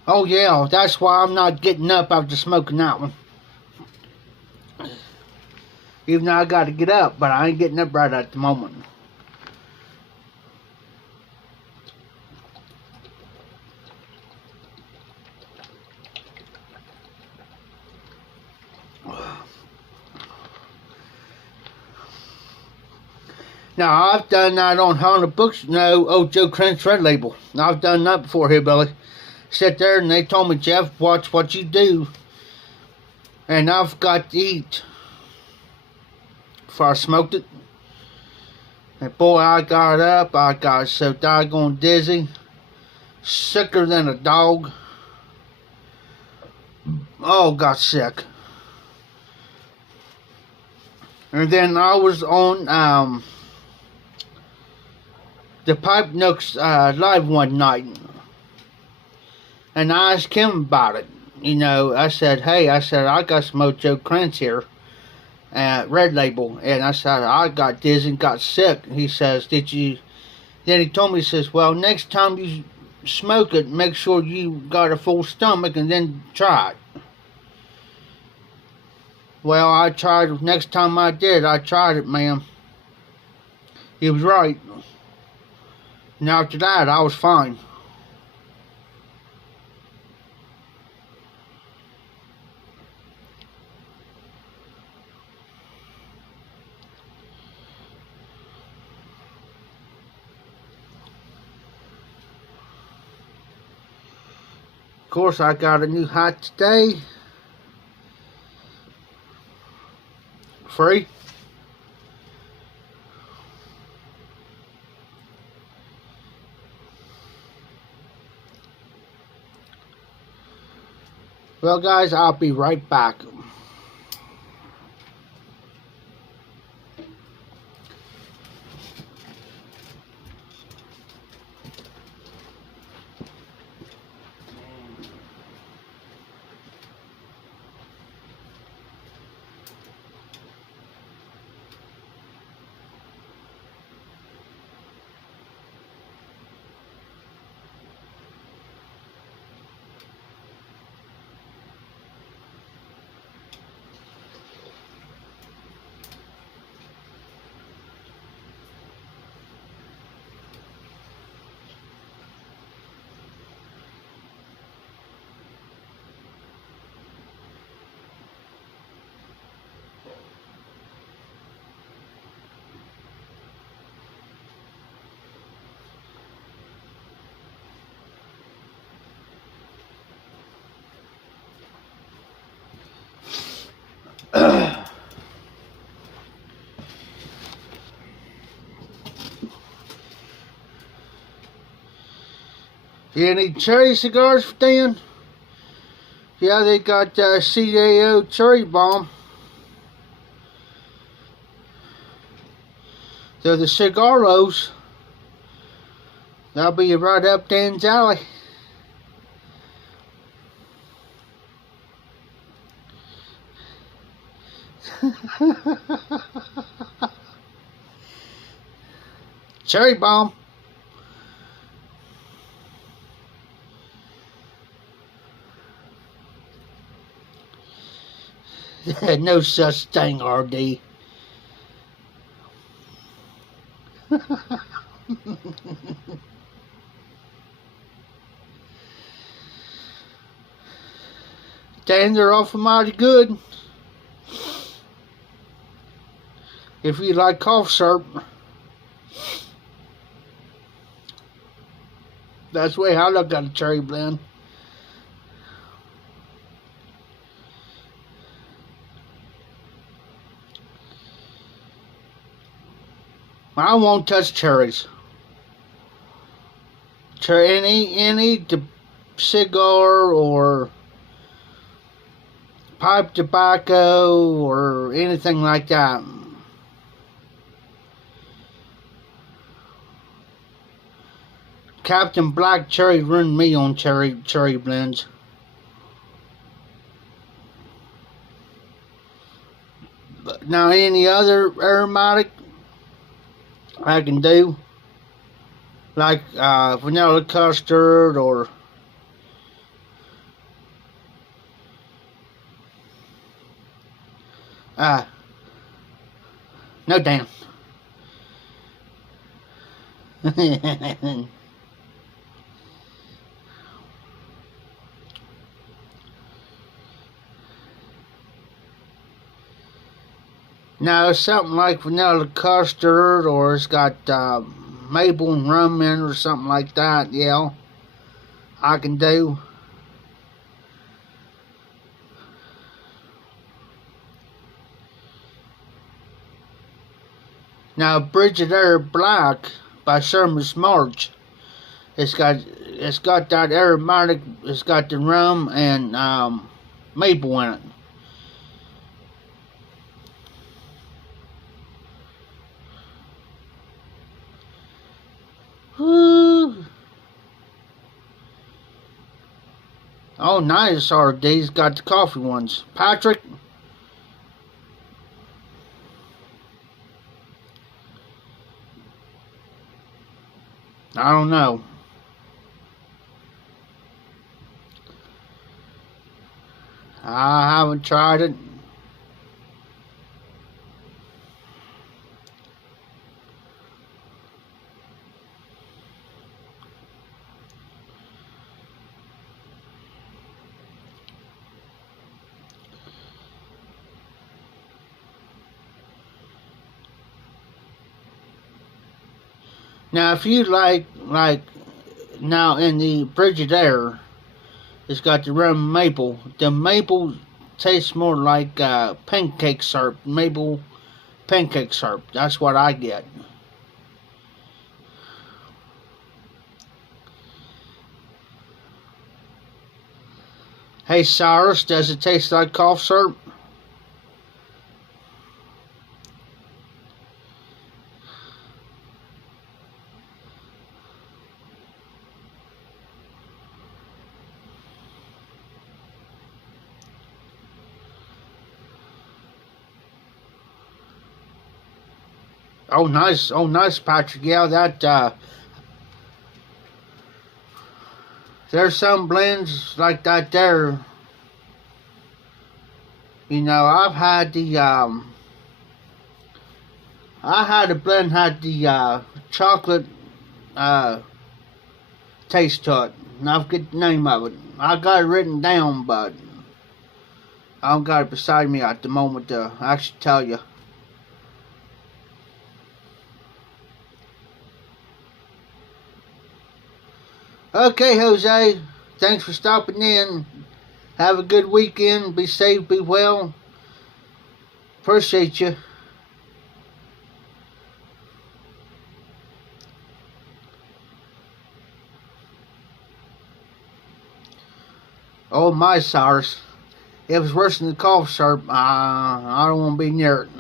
Oh yeah, that's why I'm not getting up after smoking that one. Even though I got to get up, but I ain't getting up right at the moment. Now, I've done that on Haunted Books, Joe Crent's Red Label. I've done that before here, Billy. Sit there and they told me, Jeff, watch what you do. And I've got to eat before I smoked it. And boy, I got up, I got so doggone dizzy. Sicker than a dog. Oh, got sick. And then I was on the Pipe Nooks live one night, and I asked him about it. You know, I said, hey, I got some Joe Crent's here at Red Label, and I said, I got dizzy and got sick. He says, did you? Then he told me, he says, well, next time you smoke it, make sure you got a full stomach and then try it. Well, I tried, next time I tried it, man. He was right. Now after that, I was fine. Of course, I got a new hat today. Free. Well, guys, I'll be right back. You need cherry cigars for Dan? Yeah, they got CAO Cherry Bomb. They're the cigarros. That'll be right up Dan's alley. Cherry bomb. No such thing, RD. Damn, they're awful mighty good. If you like cough syrup, that's the way I look at a cherry blend. I won't touch cherries. Any cigar or pipe tobacco or anything like that. Captain Black Cherry ruined me on cherry blends. But now any other aromatic I can do, like vanilla custard or no damn. Now it's something like vanilla custard, or it's got maple and rum in it or something like that. Yeah, I can do. Now Brigadier Black by Sherman's March. It's got that aromatic. It's got the rum and maple in it. Woo. Oh, nice. RD's got the coffee ones. Patrick. I don't know. I haven't tried it. Now, if you like now in the Brigadier, it's got the rum maple. The maple tastes more like pancake syrup, maple pancake syrup. That's what I get. Hey Cyrus, does it taste like cough syrup? Oh, nice. Oh, nice, Patrick. Yeah, that, there's some blends like that there. You know, I had a blend had the, chocolate, taste to it. And I forget the name of it. I got it written down, but I don't got it beside me at the moment to actually tell you. Okay, Jose, thanks for stopping in. Have a good weekend. Be safe, be well. Appreciate you. Oh, my Cyrus. If it's worse than the cough syrup, I don't want to be near it.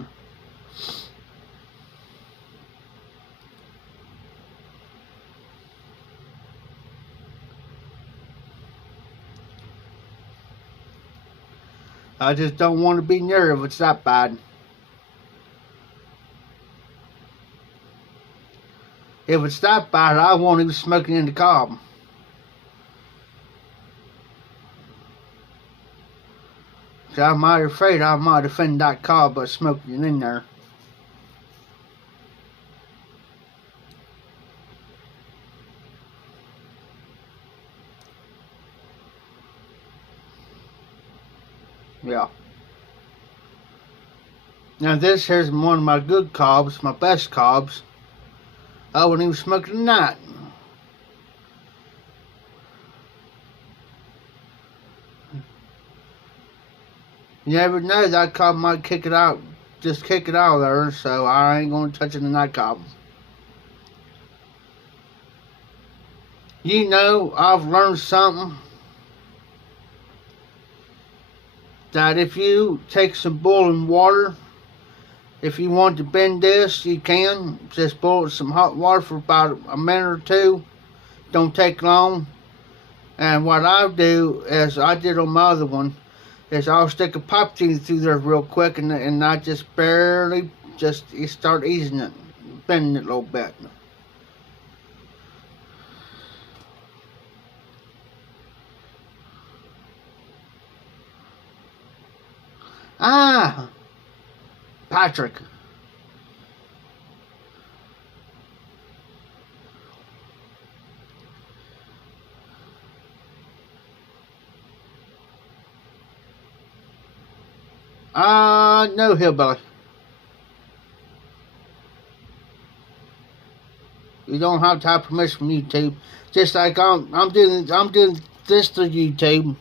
I just don't want to be near it if it's that bad. If it's that bad, I won't even smoke it in the cob. So I'm mighty afraid I might offend that cob by smoking it in there. Yeah. Now this here's one of my good cobs, my best cobs. I wouldn't even smoke it tonight. You never know, that cob might kick it out, just kick it out of there, so I ain't gonna touch it in that cob. You know, I've learned something, that if you take some boiling water, if you want to bend this, you can. Just boil it in some hot water for about a minute or two. Don't take long. And what I do, as I did on my other one, is I'll stick a pipe tube through there real quick, and I just barely start easing it, bending it a little bit. Ah, Patrick. No, hillbilly. You don't have to have permission from YouTube. Just like I'm doing this through YouTube.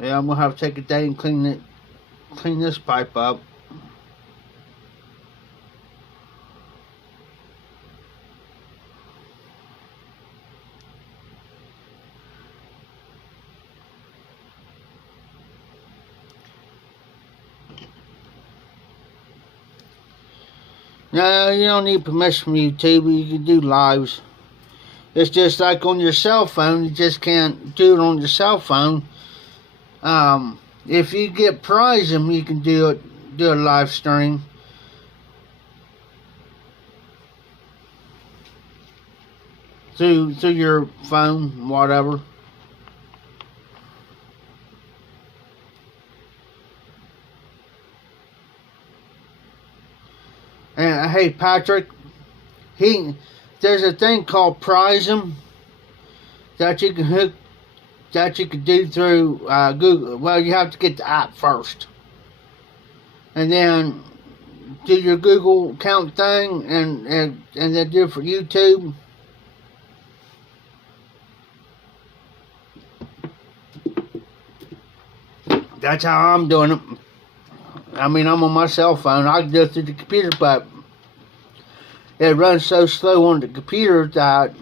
Yeah, I'm gonna have to take a day and clean this pipe up. No, you don't need permission from YouTube. You can do lives. It's just like on your cell phone. You just can't do it on your cell phone. If you get Prism, you can do a live stream. Through your phone, whatever. And hey, Patrick, there's a thing called Prism that you can do through Google. Well, you have to get the app first, and then do your Google account thing, and then do it for YouTube. That's how I'm doing it. I mean, I'm on my cell phone. I can do it through the computer, but it runs so slow on the computer that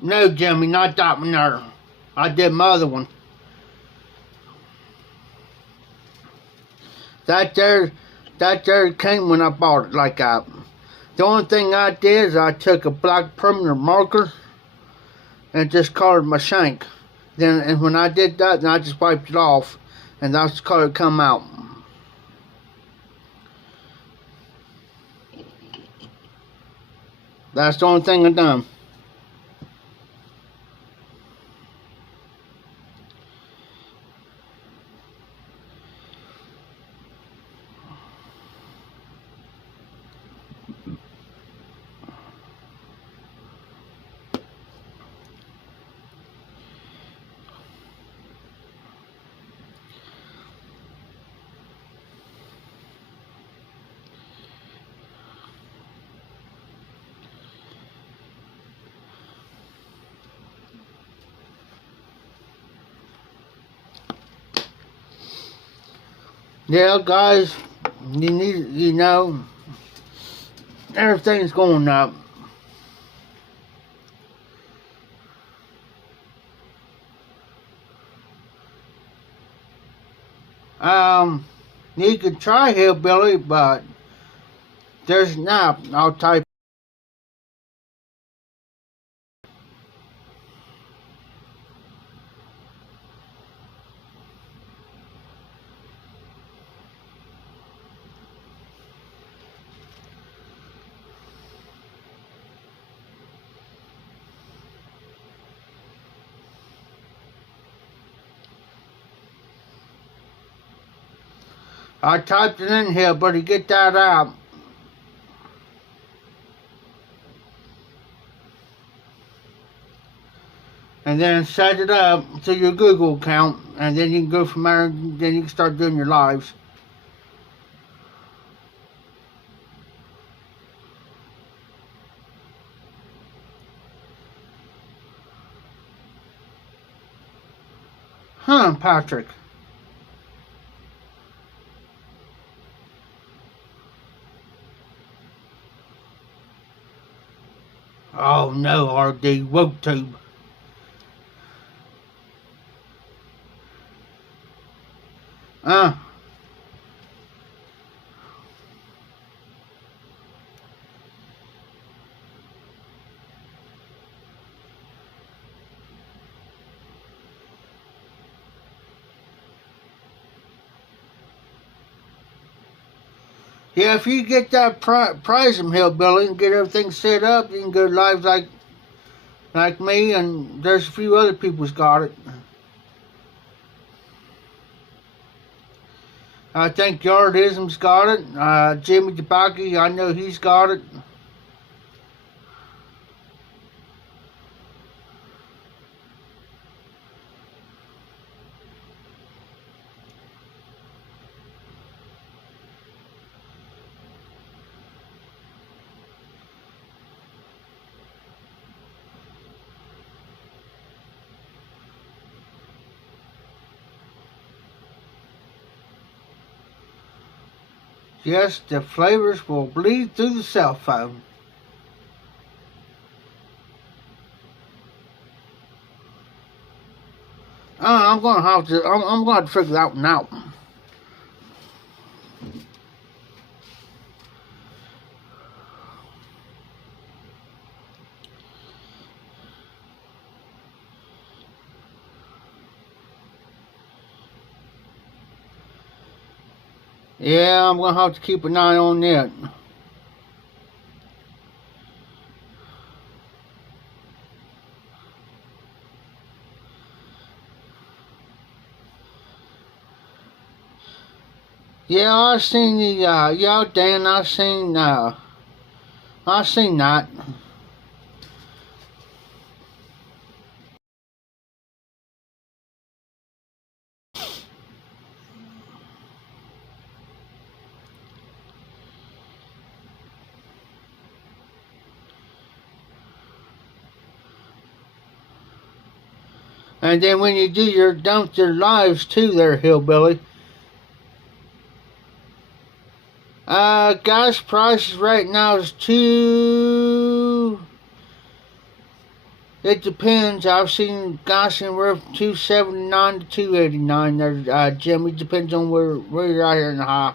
no, Jimmy, not that one there. I did my other one. That there came when I bought it like that. The only thing I did is I took a black permanent marker and just colored my shank. Then, and when I did that, then I just wiped it off, and that's the color come out. That's the only thing I done. Yeah, guys, you know, everything's going up. You could try hillbilly, but there's not. I'll type. I typed it in here, but you get that out. And then set it up to your Google account, and then you can go from there, and then you can start doing your lives. Huh, Patrick? Oh no, RD, WokeTube. Uh, yeah, if you get that prize from Hillbilly and get everything set up, you can go live like me, and there's a few other people's got it. I think Yardism's got it. Jimmy DeBaki, I know he's got it. Yes, the flavors will bleed through the cell phone. I'm gonna have to. I'm gonna have to figure that one out. Yeah, I'm gonna have to keep an eye on that. Yeah, I seen the yeah, Dan. I seen that. And then when you do your dumpster lives too, there, Hillbilly. Gas prices right now is two. It depends. I've seen gas anywhere from $2.79 to $2.89. There, Jimmy. Depends on where you're out here in the high.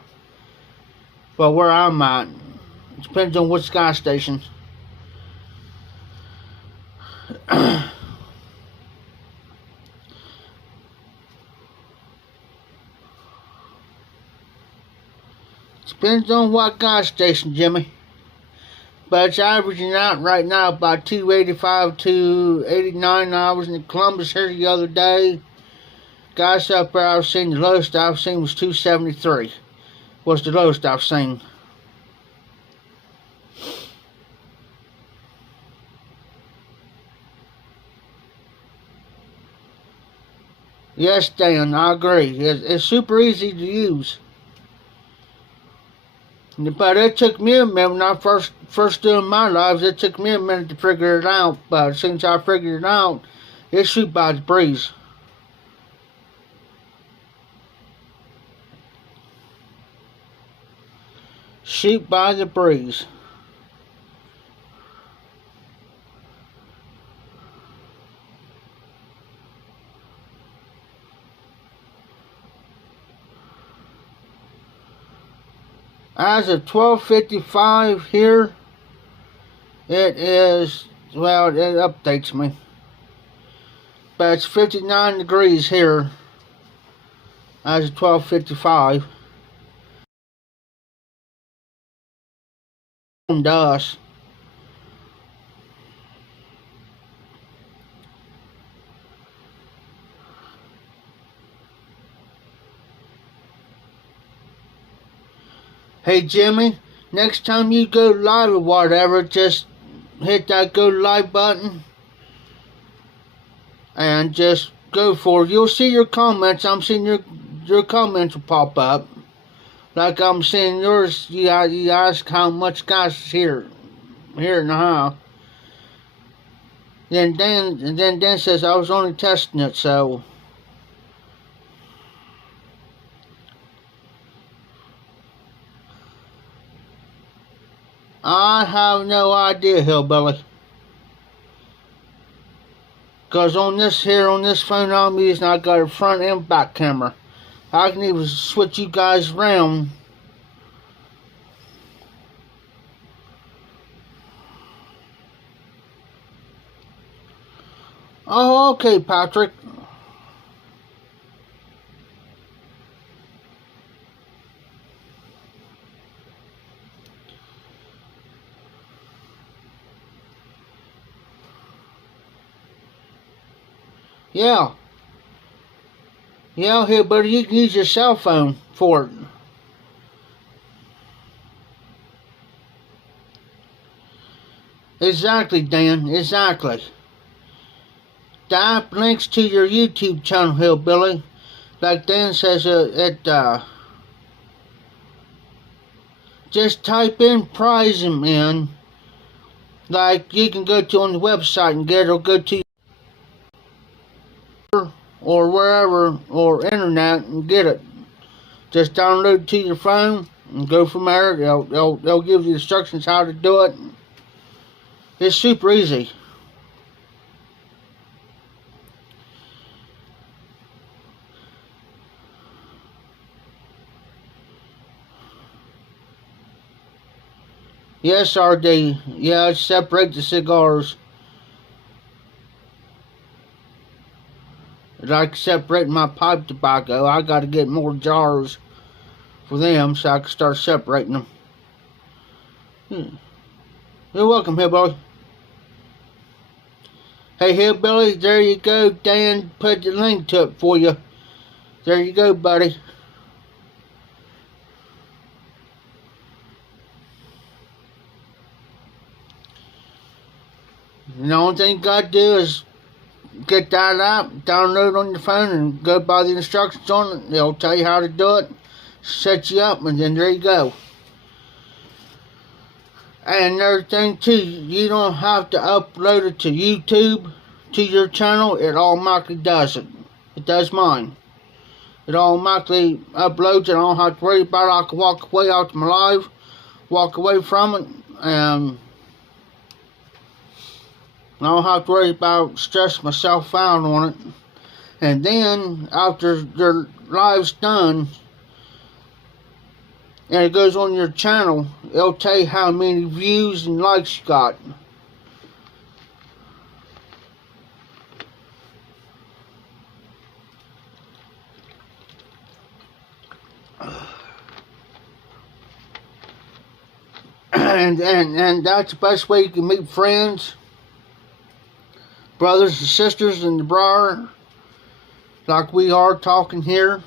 But where I'm at, it depends on which gas station. Depends on what gas station, Jimmy. But it's averaging out right now about 285 to 89. I was in Columbus here the other day. Gas up there I've seen, the lowest I've seen was 273. Was the lowest I've seen. Yes, Dan, I agree. It's super easy to use. But it took me a minute when I first doing my lives. It took me a minute to figure it out. But since I figured it out, it shoot by the breeze. Shoot by the breeze. As of 12:55 here, it is, well, it updates me, but it's 59 degrees here as of 12:55. To us. Hey Jimmy, next time you go live or whatever, just hit that go live button and just go for it. You'll see your comments. I'm seeing your comments will pop up. Like I'm seeing yours. You ask how much guys is here in the house. Then Dan says I was only testing it, so. I have no idea, Hillbilly. Because on this phone I'm using, I got a front and back camera. I can even switch you guys around. Oh, okay, Patrick. Yeah. Yeah, here, buddy, you can use your cell phone for it. Exactly, Dan, exactly. The app links to your YouTube channel, Hillbilly. Like Dan says, just type in Prism in. Like, you can go to on the website and get it, or go to or wherever, or internet, and get it. Just download it to your phone and go from there. They'll give you instructions how to do it. It's super easy. Yes, RD. Yeah, separate the cigars. Like separating my pipe tobacco, I got to get more jars for them so I can start separating them. You're welcome, Hillbilly. Hey, Hillbilly, there you go. Dan put the link to it for you. There you go, buddy. And the only thing you got to do is get that app, download on your phone, and go by the instructions on it. They'll tell you how to do it, set you up, and then there you go. And another thing too, you don't have to upload it to YouTube, to your channel. It automatically does it. It does mine. It automatically uploads it. I don't have to worry about it. I can walk away out my live, walk away from it, and I don't have to worry about stressing myself out on it. And then, after your live's done, and it goes on your channel, it'll tell you how many views and likes you got. And that's the best way you can meet friends, brothers and sisters in the briar, like we are talking here.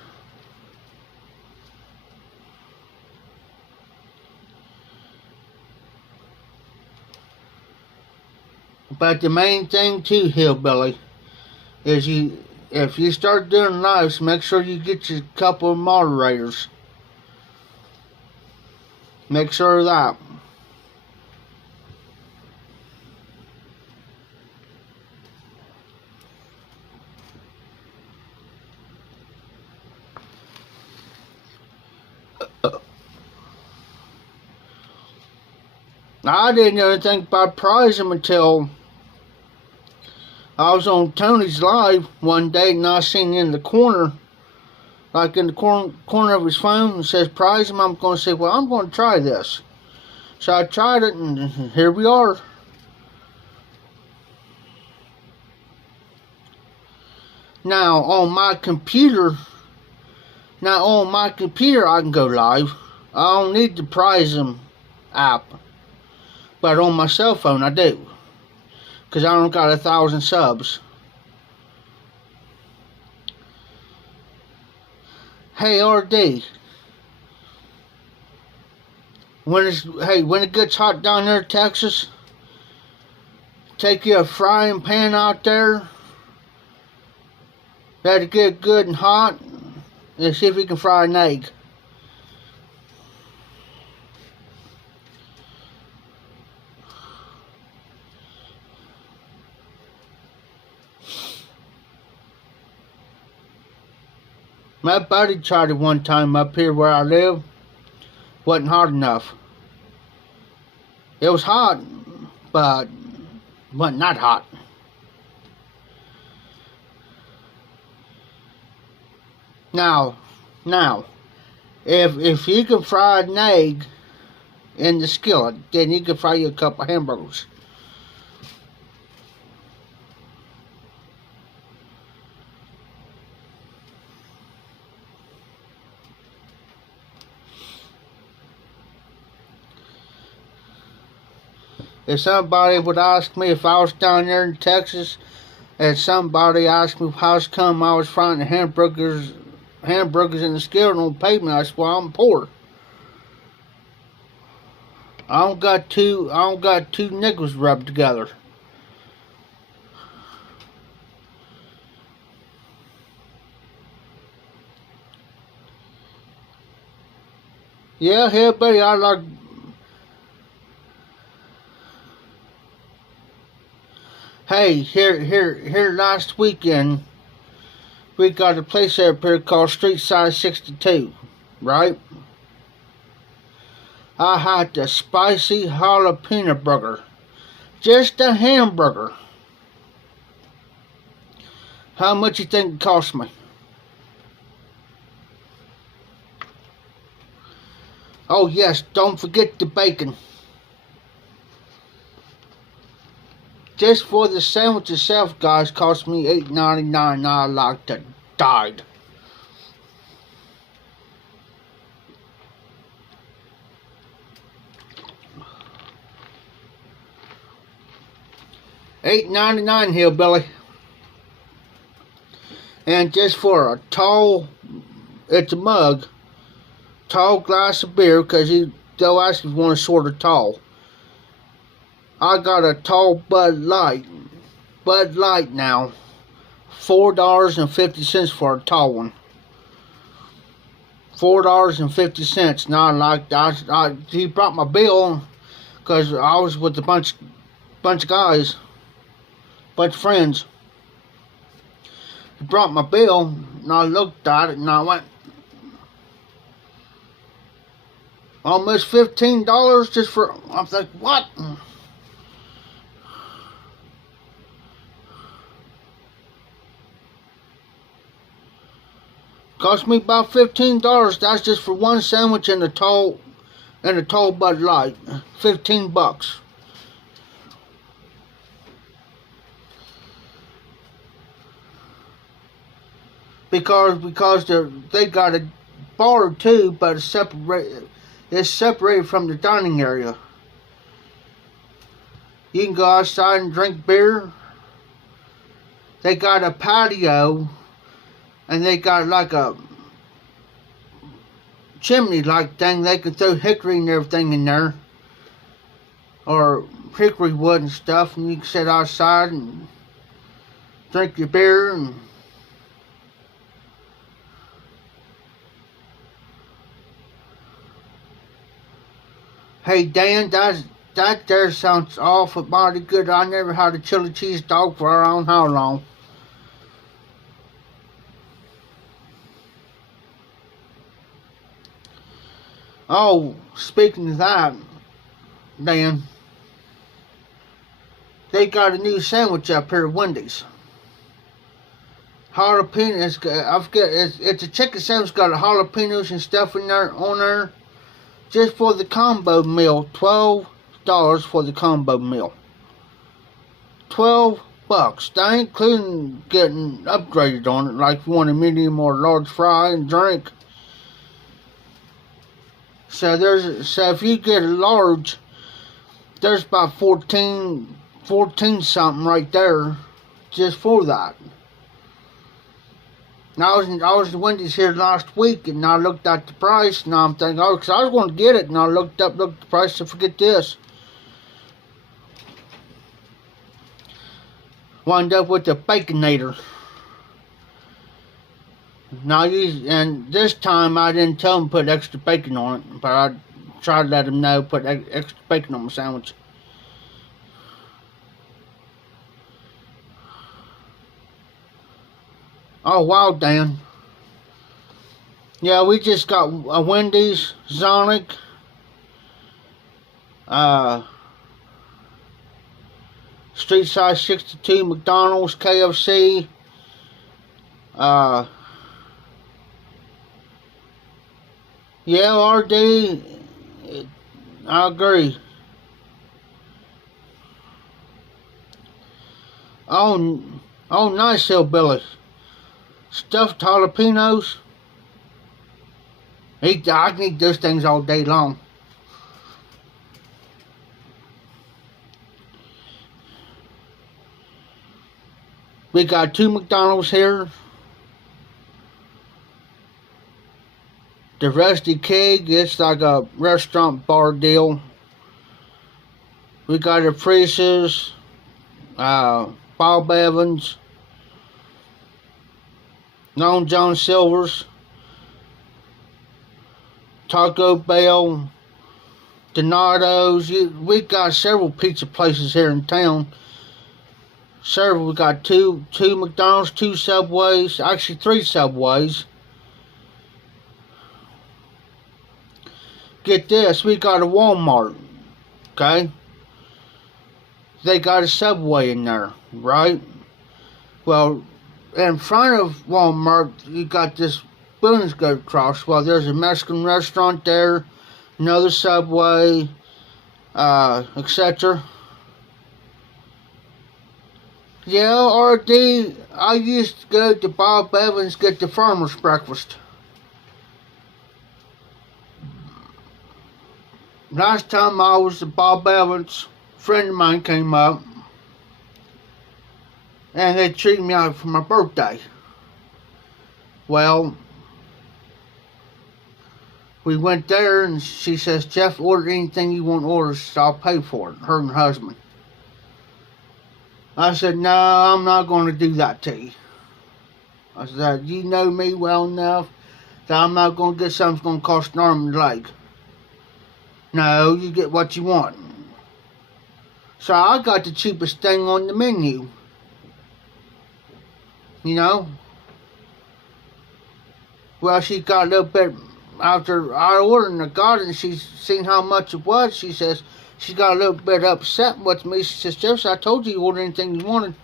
But the main thing too, Hillbilly, is if you start doing lives, make sure you get you a couple of moderators. Make sure of that. I didn't know anything about Prism until I was on Tony's live one day, and I seen in the corner like in the corner of his phone, and says prize him. I'm going to say, well, I'm going to try this. So I tried it, and here we are. Now on my computer, I can go live. I don't need the prize him app, but on my cell phone I do, because I don't got 1,000 subs. Hey RD, when it gets hot down there in Texas, take you a frying pan out there, let it get good and hot, and see if you can fry an egg. My buddy tried it one time up here where I live. Wasn't hot enough. It was hot, but wasn't that hot. Now, if you can fry an egg in the skillet, then you can fry you a couple of hamburgers. If somebody would ask me if I was down there in Texas, and somebody asked me how come I was frying the hamburgers in the skillet on pavement, I said, well, I'm poor. I don't got two nickels rubbed together. Yeah, buddy, I like. Hey, here last weekend, we got a place up here called Street Size 62, right? I had the spicy jalapeno burger. Just a hamburger. How much you think it cost me? Oh yes, don't forget the bacon. Just for the sandwich itself, guys, cost me $8.99. I like to died. $8.99, hillbilly. And just for a tall, it's a mug, tall glass of beer, because they'll ask if you want a sort of tall. I got a tall Bud Light now, $4.50 for a tall one. $4.50. Now, he brought my bill, because I was with a bunch of guys, bunch of friends. He brought my bill, and I looked at it, and I went, almost $15 just for. I was like, what? Cost me about $15. That's just for one sandwich and a tall Bud Light. $15. Because they got a bar too, but it's separated from the dining area. You can go outside and drink beer. They got a patio. And they got like a chimney-like thing. They can throw hickory and everything in there. Or hickory wood and stuff. And you can sit outside and drink your beer. And hey, Dan, that there sounds awful mighty good. I never had a chili cheese dog for I don't know how long. Oh, speaking of that, Dan, they got a new sandwich up here at Wendy's. jalapenos. I've got it's a chicken sandwich. Got jalapenos and stuff in there on there. Just for the combo meal, $12 for the combo meal. $12. That ain't including getting upgraded on it, like if you want a medium or large fry and drink. So if you get a large, there's about 14 something right there, just for that. Now I was at Wendy's here last week, and I looked at the price, and I'm thinking, oh, because I was going to get it, and I looked at the price, and forget this. Wound up with the Baconator. Now, and this time I didn't tell them to put extra bacon on it, but I tried to let them know put extra bacon on my sandwich. Oh, wow, Dan. Yeah, we just got a Wendy's, Sonic, Street Size 62, McDonald's, KFC, yeah, RD, I agree. Oh, nice, hillbilly. Stuffed jalapenos. I can eat those things all day long. We got 2 McDonald's here. The Rusty Keg, it's like a restaurant bar deal. We got the Freezes, Bob Evans, Long John Silver's, Taco Bell, Donato's. We got several pizza places here in town. We got two McDonald's, 2 Subways, actually 3 Subways. Get this, we got a Walmart, okay? They got a Subway in there, right? Well, in front of Walmart, you got this buildings go across. Well, there's a Mexican restaurant there, another Subway, etc. Yeah, RD, I used to go to Bob Evans get the farmer's breakfast. Last time I was at Bob Evans, a friend of mine came up, and they treated me out for my birthday. Well, we went there, and she says, Jeff, order anything you want to order, so I'll pay for it, her and her husband. I said, no, I'm not going to do that to you. I said, you know me well enough that I'm not going to get something that's going to cost an arm and a leg. No, you get what you want. So I got the cheapest thing on the menu. You know? Well, she got a little bit, after I ordered and I got it, and she's seen how much it was, she says, she got a little bit upset with me. She says, Jefferson, I told you order anything you wanted.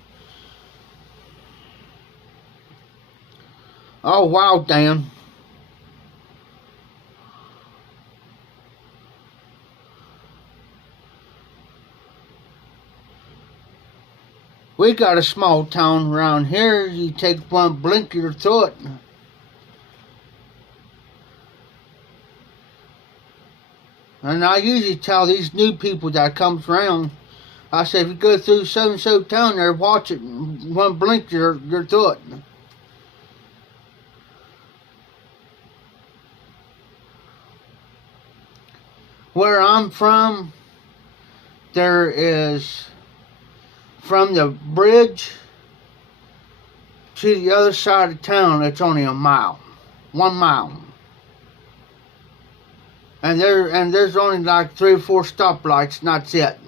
Oh, wow, Dan. We got a small town around here. You take one blink, you're through it. And I usually tell these new people that comes around, I say, if you go through so-and-so town there, watch it. One blink, you're through it. Where I'm from, there is, from the bridge to the other side of town, it's only a mile. 1 mile. And there's only like 3 or 4 stoplights, and that's it.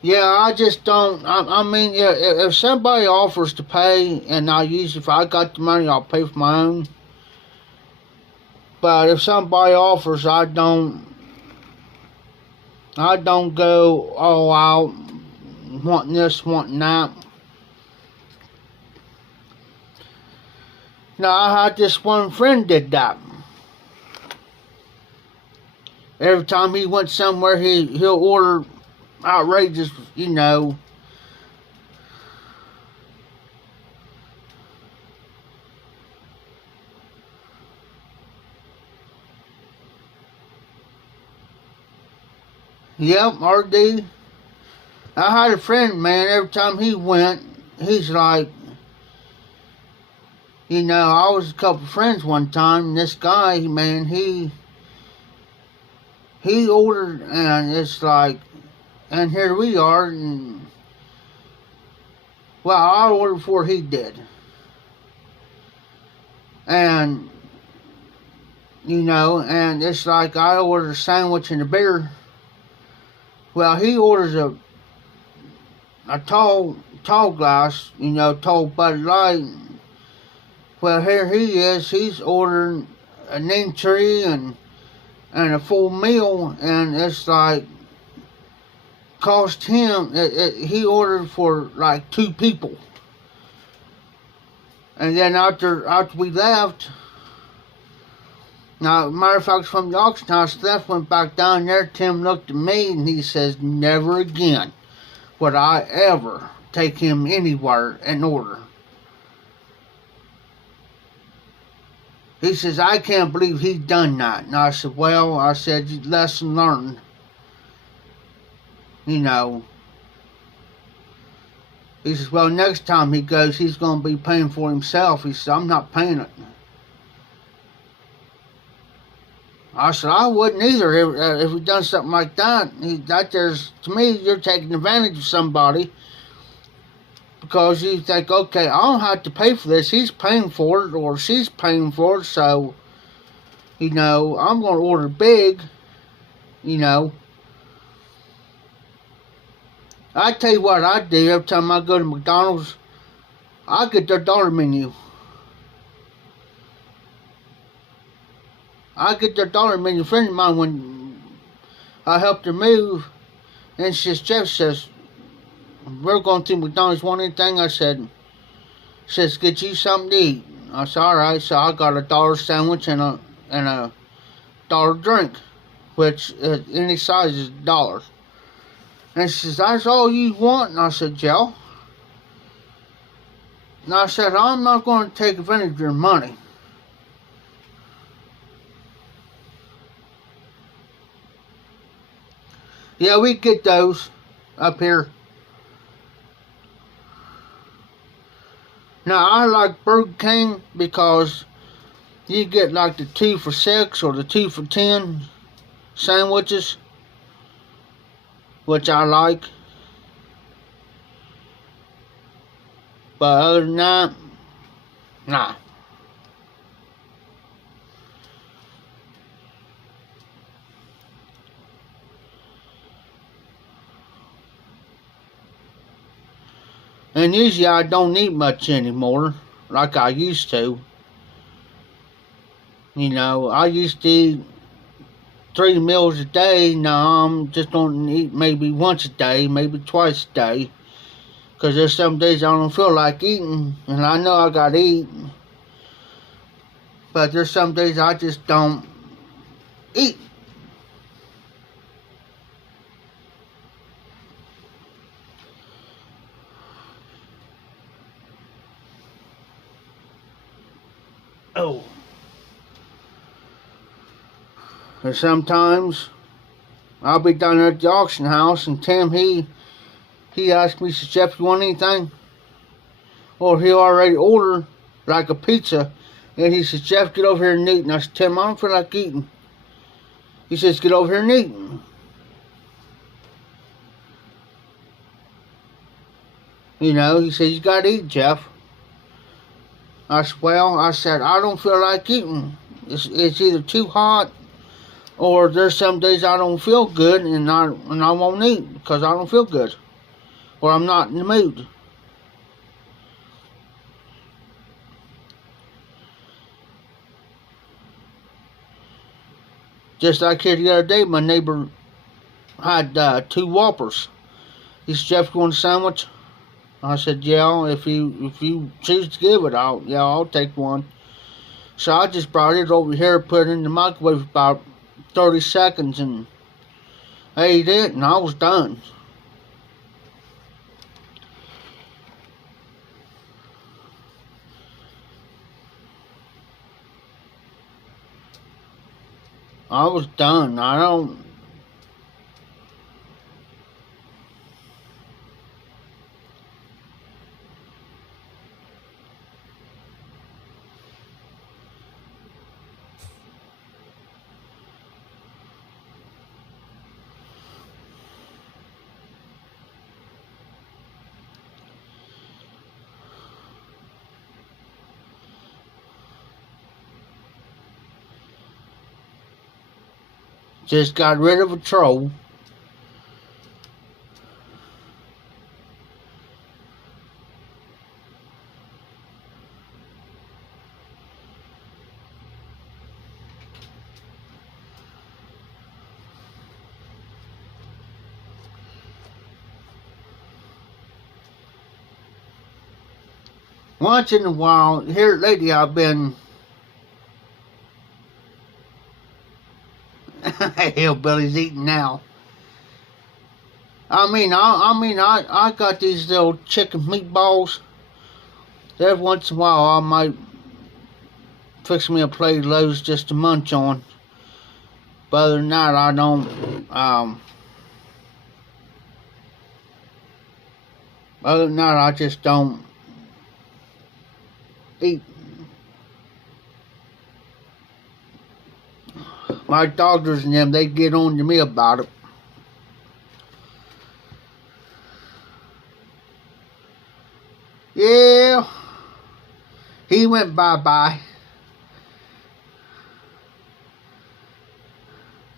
Yeah, I just don't. I mean, yeah, if somebody offers to pay, and I usually, if I got the money, I'll pay for my own. But if somebody offers, I don't. I don't go all out wanting this, wanting that. Now, I had this one friend did that. Every time he went somewhere, he'll order outrageous, you know. Yep, RD. I had a friend, man, every time he went, he's like, you know, I was a couple of friends one time, and this guy, man, he ordered, and it's like, and here we are, and, well, I ordered before he did. And, you know, and it's like I ordered a sandwich and a beer. Well, he orders a tall glass, you know, tall Bud Light. Well, here he is, he's ordering an entry and a full meal, and it's like, cost him, he ordered for like 2 people. And then after we left, now, matter of fact, from the auction house, Steph went back down there. Tim looked at me and he says, never again would I ever take him anywhere and order. He says, I can't believe he's done that. And I said, well, I said, lesson learned. You know. He says, well, next time he goes, he's going to be paying for himself. He said, I'm not paying it. I said, I wouldn't either if we done something like that. To me, you're taking advantage of somebody because you think, okay, I don't have to pay for this. He's paying for it or she's paying for it, so, you know, I'm going to order big, you know. I tell you what I do every time I go to McDonald's, I get their dollar menu. I get their dollar menu. A friend of mine, when I helped her move, and Jeff says, we're going through McDonald's, want anything? I said, get you something to eat. I said, alright, so I got a $1 sandwich and a $1 drink, which any size is $1. And she says, that's all you want? And I said, yeah. And I said, I'm not going to take advantage of your money. Yeah, we get those up here. Now, I like Burger King because you get like the 2 for $6 or the 2 for $10 sandwiches, which I like. But other than that, nah. And usually I don't eat much anymore, like I used to. You know, I used to eat 3 meals a day. Now I'm just going to eat maybe once a day, maybe twice a day. Because there's some days I don't feel like eating, and I know I got to eat. But there's some days I just don't eat. Oh. And sometimes I'll be down there at the auction house, and Tim, he asked me, says, Jeff, you want anything? Or he already ordered like a pizza, and he says, Jeff, get over here and eat. And I said, Tim, I don't feel like eating. He says, get over here and eat. You know, he says, you got to eat, Jeff. I said, well, I don't feel like eating. It's either too hot, or there's some days I don't feel good, and I won't eat because I don't feel good. or I'm not in the mood. Just like here the other day, my neighbor had 2 Whoppers. He said, "Jeff, you want a sandwich?" I said, "Yeah, if you choose to give it, I'll take one." So I just brought it over here, put it in the microwave for about 30 seconds, and ate it, and I was done. I was done. I don't. Just got rid of a troll. Once in a while, here lately I've been hillbilly's eating now. I got these little chicken meatballs. Every once in a while, I might fix me a plate of those just to munch on. But other than that, I don't. Other than that, I just don't eat. My doctors and them, they get on to me about it. Yeah, he went bye-bye.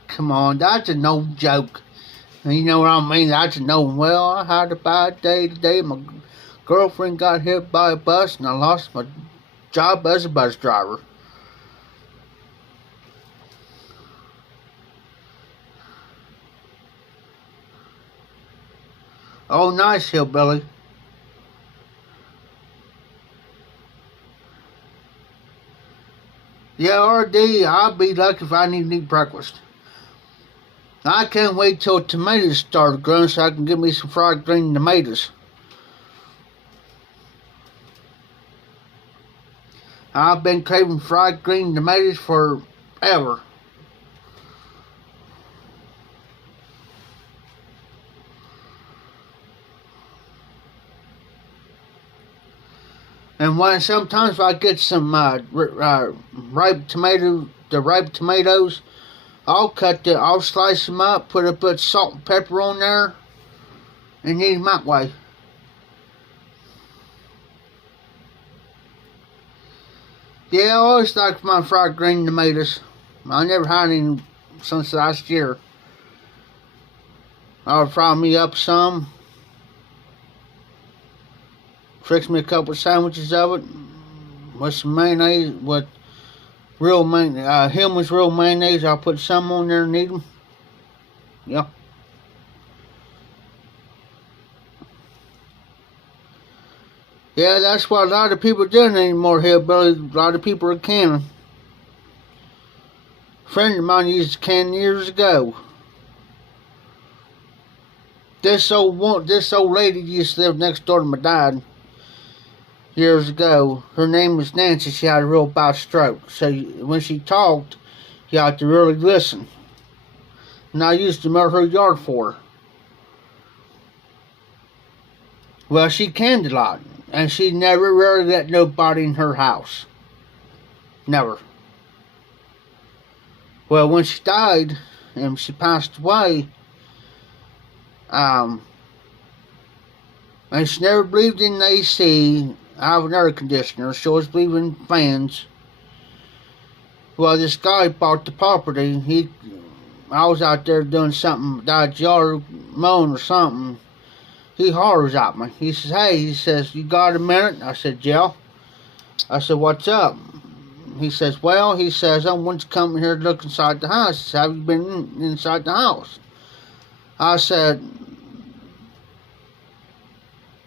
Come on, that's a no joke. You know what I mean? That's a no. Well, I had a bad day today. My girlfriend got hit by a bus and I lost my job as a bus driver. Oh, nice, hillbilly. Yeah, RD, I'll be lucky if I need to eat breakfast. I can't wait till tomatoes start growing so I can get me some fried green tomatoes. I've been craving fried green tomatoes forever. And when sometimes I get some ripe tomatoes, I'll slice them up, put a bit of salt and pepper on there, and eat them that way. Yeah, I always like my fried green tomatoes. I never had any since last year. I'll fry me up some. Fix me a couple of sandwiches of it with some mayonnaise, with real mayonnaise, Hillman's real mayonnaise. I'll put some on there and eat them. Yeah. Yeah, that's what a lot of people are doing anymore, hillbilly. A lot of people are canning. A friend of mine used to can years ago. This old lady used to live next door to my dad years ago. Her name was Nancy. She had a real bad stroke. So when she talked, you had to really listen. And I used to mow her yard for her. Well, she canned a lot. And she never really let nobody in her house. Never. Well, when she died, and she passed away, and she never believed in AC. I have an air conditioner. She always believed in fans. Well, this guy bought the property. I was out there doing something, Dad's yard, mowing or something. he hollers at me. He says, hey, he says, you got a minute? I said, yeah. I said, what's up? He says, well, he says, I want you to come here to look inside the house. He says, have you been inside the house? I said,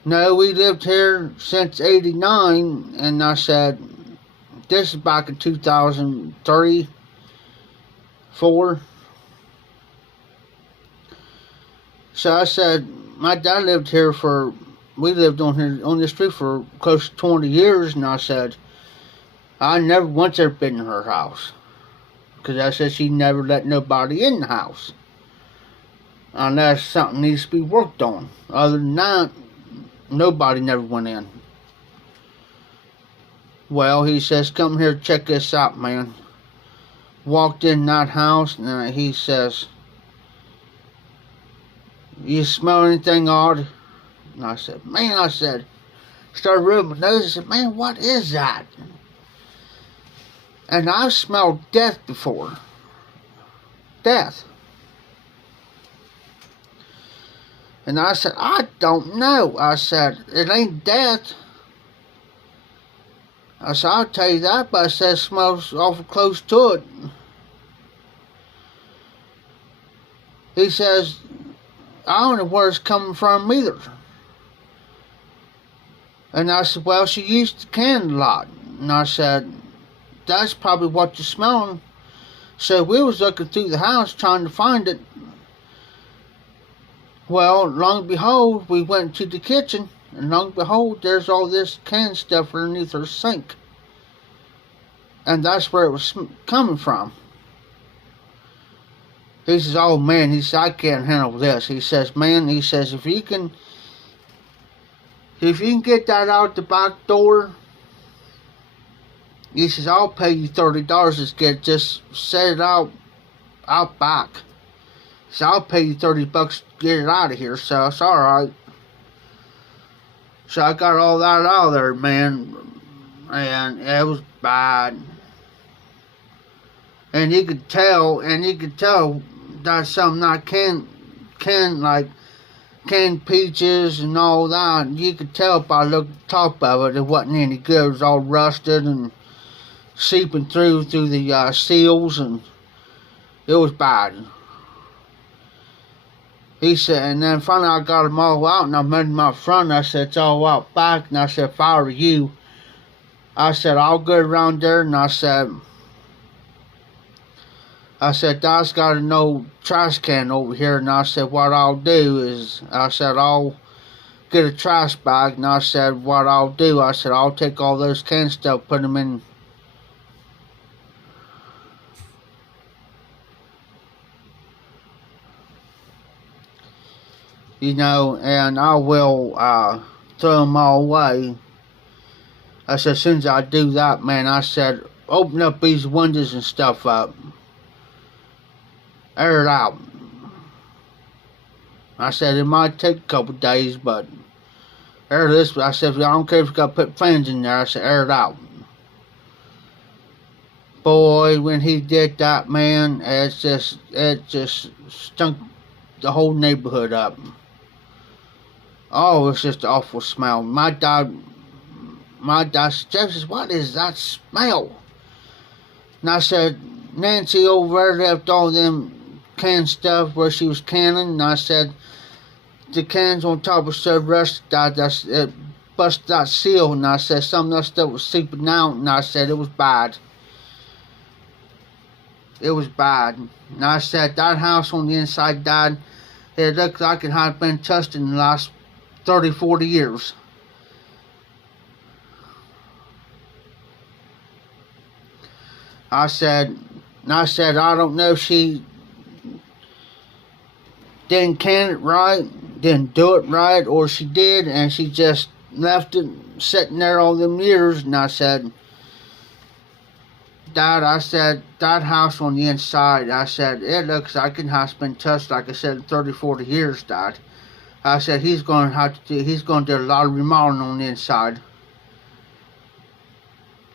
no, we lived here since '89, and I said, this is back in 2003, 4. So I said, my dad lived here we lived on this street for close to 20 years, and I said, I never once ever been in her house. Because I said she never let nobody in the house. Unless something needs to be worked on. Other than that, nobody never went in. Well, he says, come here, check this out, man. Walked in that house, and he says, you smell anything odd? And I said, man, started rubbing my nose. I said, man, what is that? And I've smelled death before. Death. And I said, I don't know. I said, it ain't death. I said, I'll tell you that, but I said, it smells awful close to it. He says, I don't know where it's coming from either. And I said, well, she used the can a lot. And I said, that's probably what you're smelling. So we was looking through the house trying to find it. Well, long and behold, we went to the kitchen, and long and behold, there's all this canned stuff underneath her sink. And that's where it was coming from. He says, oh man, he says, I can't handle this. He says, man, he says, if you can get that out the back door, he says, I'll pay you $30 to just set it out back. So I'll pay you $30 to get it out of here. So it's alright. So I got all that out of there, man. And it was bad. And you could tell that's something I like canned peaches and all that. You could tell by looking at the top of it, it wasn't any good. It was all rusted and seeping through the seals, and it was bad. He said, and then finally I got them all out, and I made them out front. I said, it's all out back. And I said, if I were you, I said, I'll go around there, and I said, Dad's got an old trash can over here, and I said, what I'll do is, I said, I'll get a trash bag, and I said, what I'll do, I said, I'll take all those canned stuff, put them in, you know, and I will throw them all away. I said, as soon as I do that, man, I said, open up these windows and stuff up. Air it out. I said, it might take a couple days, but air this. I said, I don't care if you got to put fans in there. I said, air it out. Boy, when he did that, man, it just stunk the whole neighborhood up. Oh, it's just an awful smell. My dad says, what is that smell? And I said, Nancy over there left all them canned stuff where she was canning, and I said, the cans on top was so rusted that it busted that seal, and I said, some of that stuff was seeping out, and I said, it was bad. It was bad. And I said, that house on the inside, Dad, it looked like it had been touched in the last 30, 40 years. I said, I don't know if she didn't can it right, didn't do it right, or she did, and she just left it sitting there all them years. And I said, Dad, I said, that house on the inside, I said, it looks like it has been touched, like I said, in 30, 40 years, Dad. I said, he's going to do a lot of remodeling on the inside.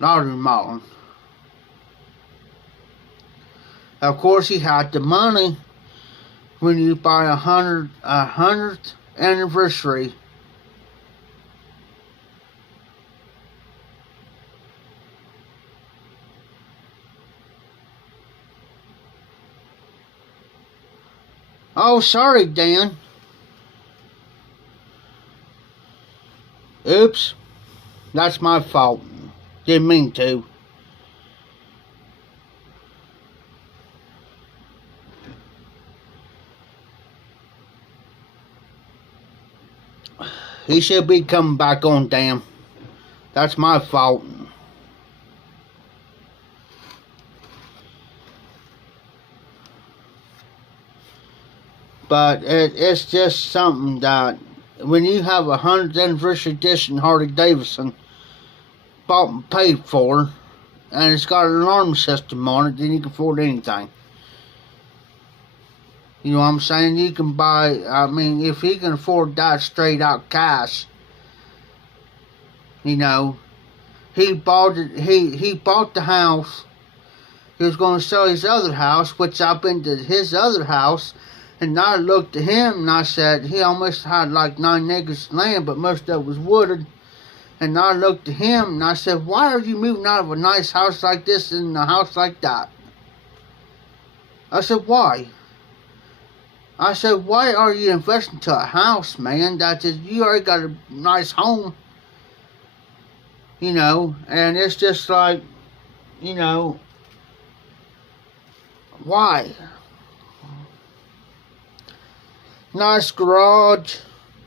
A lot of remodeling. Of course, he had the money. When you buy a hundredth anniversary. Oh, sorry, Dan. Oops. That's my fault. Didn't mean to. He should be coming back on, Dan. That's my fault. But it's just something that when you have a 100th anniversary edition Harley Davidson bought and paid for, and it's got an alarm system on it, then you can afford anything. You know what I'm saying? You can buy, I mean, if he can afford that straight out cash, you know, he bought it, he bought the house. He was going to sell his other house, which I've been to his other house, and I looked at him and I said, he almost had like 9 acres of land, but most of it was wooded. And I looked at him and I said, why are you moving out of a nice house like this in a house like that? I said, why? I said, why are you investing to a house, man? That is, you already got a nice home. You know, and it's just like, you know, why? Nice garage,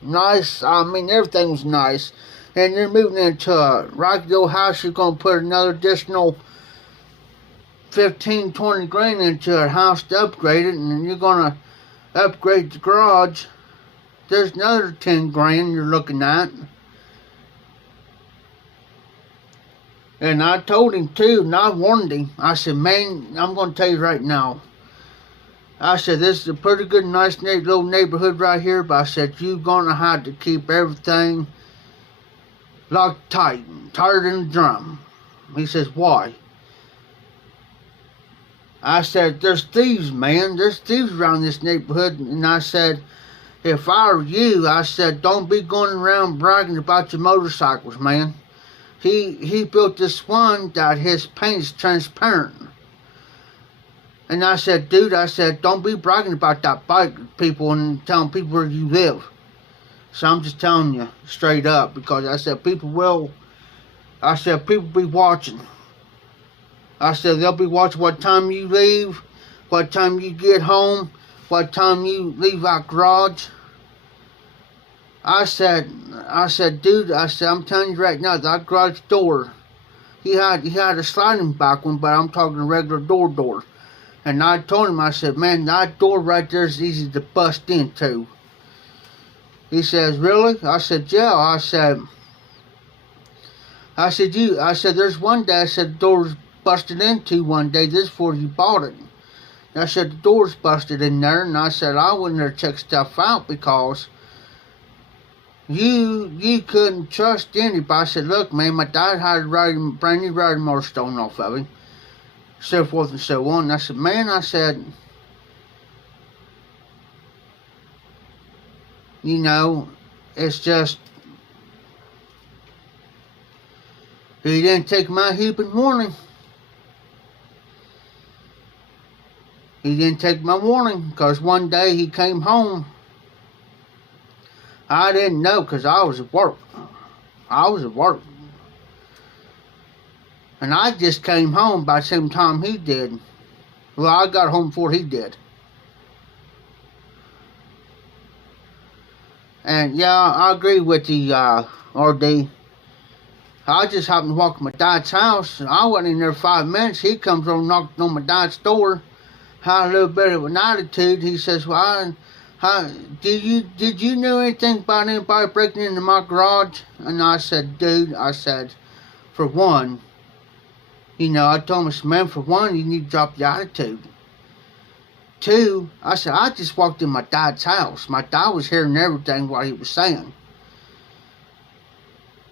nice, I mean, everything was nice. And you're moving into a raggedy old house, you're going to put another additional 15, 20 grand into a house to upgrade it, and then you're going to upgrade the garage. There's another 10 grand you're looking at. And I told him too, and I warned him. I said, man, I'm going to tell you right now. I said, this is a pretty good, nice little neighborhood right here, but I said, you're going to have to keep everything locked tight, tighter than a drum. He says, why? I said, there's thieves, man. There's thieves around this neighborhood. And I said, if I were you, I said, don't be going around bragging about your motorcycles, man. He built this one that his paint is transparent. And I said, dude, I said, don't be bragging about that bike, people, and telling people where you live. So I'm just telling you straight up, because I said, people be watching. I said, they'll be watching what time you leave, what time you get home, what time you leave our garage. I said, dude, I said, I'm telling you right now, that garage door, he had a sliding back one, but I'm talking a regular door. And I told him, I said, man, that door right there is easy to bust into. He says, really? I said, yeah. I said, there's one day, I said, the door's busted into one day, this before you bought it. And I said, the door's busted in there, and I said, I wouldn't have checked stuff out because you couldn't trust anybody. I said, look, man, my dad had a brand new riding motor stolen off of him, so forth and so on. And I said, man, I said, you know, it's just, he didn't take my heaping warning. He didn't take my warning, because one day he came home. I didn't know, because I was at work. And I just came home by the same time he did. Well, I got home before he did. And yeah, I agree with the RD. I just happened to walk in my dad's house. I wasn't in there 5 minutes. He comes over and knocked on my dad's door. Had a little bit of an attitude. He says, well, did you know anything about anybody breaking into my garage? And I said, dude, I said, for one, you know, I told him, I said, man, for one, you need to drop your attitude. Two, I said, I just walked in my dad's house. My dad was hearing everything what he was saying.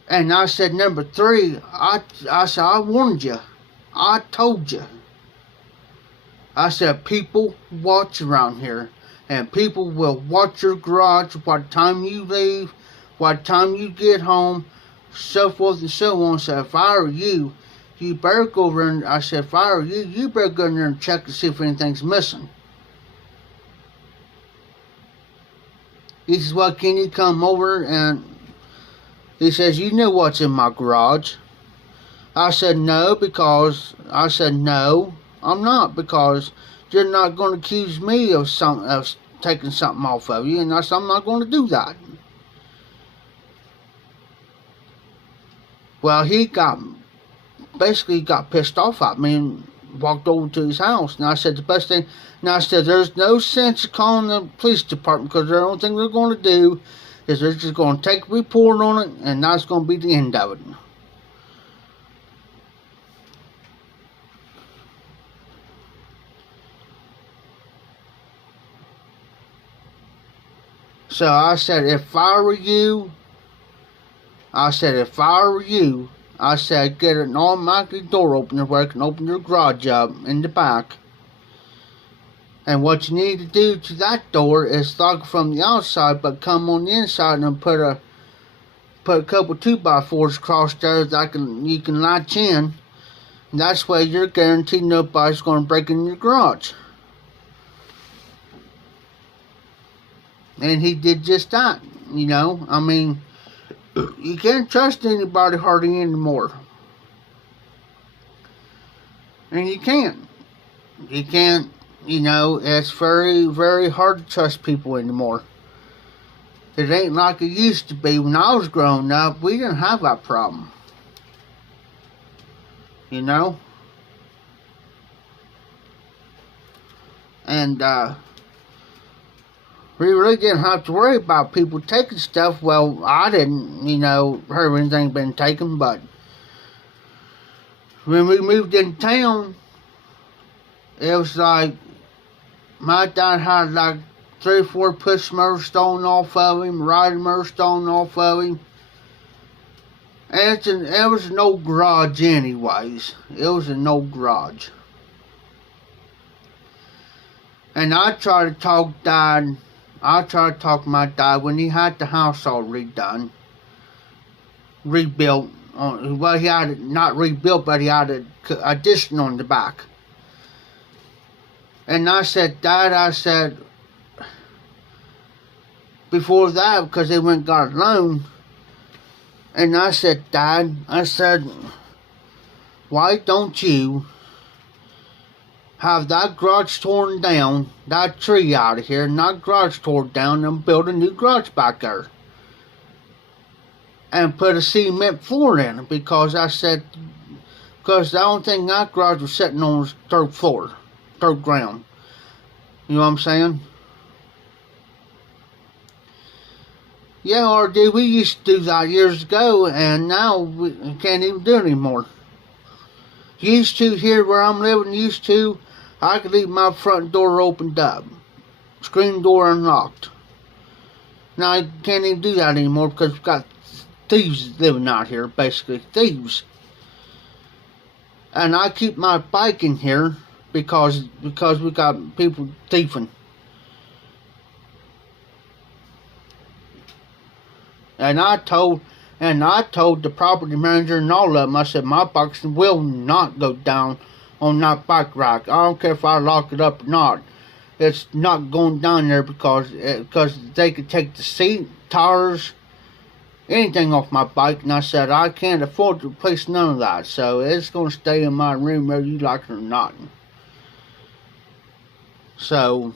And I said, number three, I said, I warned you. I told you. I said, people watch around here. and people will watch your garage, what time you leave, what time you get home, so forth and so on. So if I were you, you better go over and I said, if I were you, you better go in there and check to see if anything's missing. He says, well, can you come over? And he says, you know what's in my garage. I said, no, I'm not, because you're not going to accuse me of taking something off of you, and I said, I'm not going to do that. Well, he got pissed off at me and walked over to his house. And I said, the best thing, and I said, there's no sense of calling the police department, because the only thing they're going to do is they're just going to take a report on it, and that's going to be the end of it. So I said, if I were you, get an automatic door opener where it can open your garage up in the back. And what you need to do to that door is lock it from the outside, but come on the inside and put a couple 2x4s across there that you can latch in. And that's way you're guaranteed nobody's going to break in your garage. And he did just that, you know. I mean, you can't trust anybody hardly anymore. And you can't. You know, it's very, very hard to trust people anymore. It ain't like it used to be. When I was growing up, we didn't have that problem. You know? And, we really didn't have to worry about people taking stuff. Well, I didn't, you know, heard anything been taken, but when we moved in town, it was like, my dad had like 3 or 4 push motors stolen off of him, riding motors stolen off of him. And it was an old garage anyways. It was an old garage. And I tried to talk to my dad when he had the house all rebuilt. Well, he had it not rebuilt, but he had an addition on the back. And I said, Dad, before that, because they went and got a loan, and I said, Dad, why don't you have that garage torn down, that tree out of here, and that garage torn down, and build a new garage back there. And put a cement floor in it, because the only thing that garage was sitting on was third ground. You know what I'm saying? Yeah, RD, we used to do that years ago, and now we can't even do it anymore. Used to, here where I'm living, I could leave my front door opened up, screen door unlocked. Now I can't even do that anymore because we've got thieves living out here, basically thieves. And I keep my bike in here because we got people thieving. And I told the property manager and all of them, I said, my bikes will not go down on that bike rack. I don't care if I lock it up or not. It's not going down there because they could take the seat, tires, anything off my bike. And I said, I can't afford to replace none of that. So it's going to stay in my room whether you like it or not. So,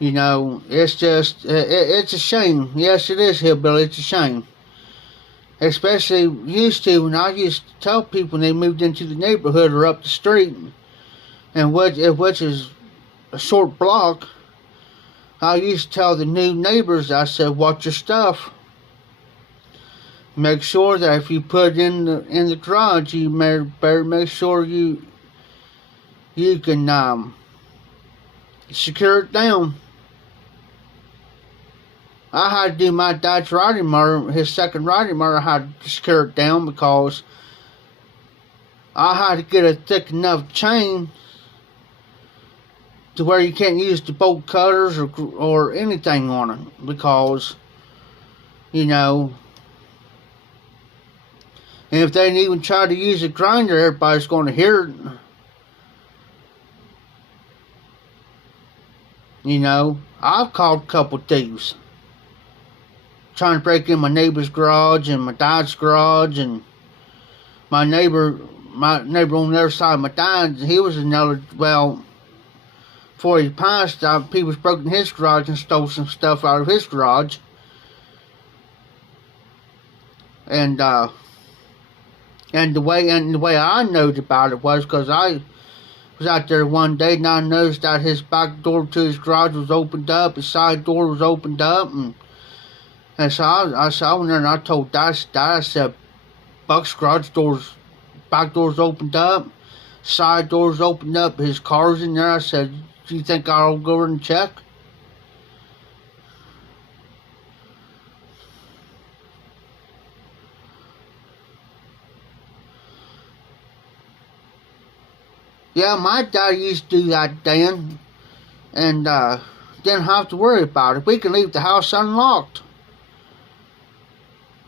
you know, it's just, it's a shame. Yes, it is, Hillbilly, it's a shame. Especially when I used to tell people when they moved into the neighborhood or up the street, and which is a short block, I used to tell the new neighbors, I said, watch your stuff. Make sure that if you put it in the garage, you better make sure you can secure it down. I had to do my dad's riding motor, his second riding motor, I had to secure it down because I had to get a thick enough chain to where you can't use the bolt cutters or anything on it, because, you know, and if they even try to use a grinder, everybody's going to hear it. You know, I've caught a couple thieves trying to break in my neighbor's garage and my dad's garage, and my neighbor on the other side of my dad, he was another, well, before he passed, people broke in his garage and stole some stuff out of his garage. And the way I knowed about it was because I was out there one day and I noticed that his back door to his garage was opened up, his side door was opened up, and so I went there and I told Dad, I said, Buck's garage back door's opened up, side door's opened up, his car's in there. I said, do you think I'll go over and check? Yeah, my dad used to do that then, and didn't have to worry about it. We could leave the house unlocked.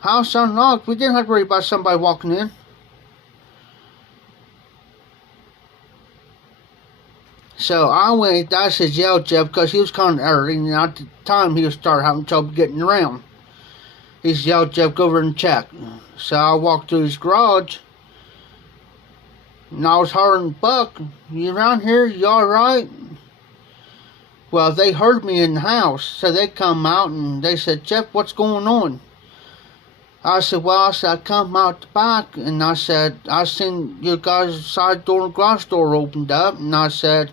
House unlocked. We didn't have to worry about somebody walking in. So I said, yeah, Jeff, because he was kind of early, and at the time he was starting having trouble getting around. He said, yeah, Jeff, go over and check. So I walked through his garage, and I was hollering, Buck, you around here? You alright? Well, they heard me in the house, so they come out and they said, Jeff, what's going on? I said, well, I come out the back, and I said, I seen your guys' side door and garage door opened up, and I said,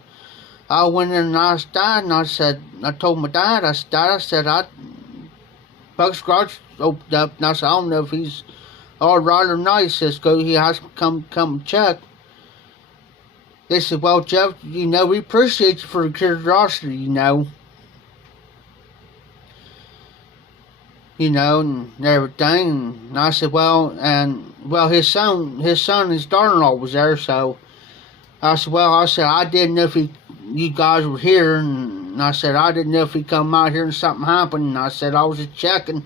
I went in and asked Dad, and I said, I told my dad, I said, Dad, Buck's garage opened up, and I said, I don't know if he's alright or not. He says, he has to come and check. They said, well, Jeff, you know, we appreciate you for the curiosity, you know. You know, and everything. And I said, well, his son and his daughter-in-law was there, so I said, I didn't know if you guys were here, and I said, I didn't know if he come out here and something happened, and I said, I was just checking.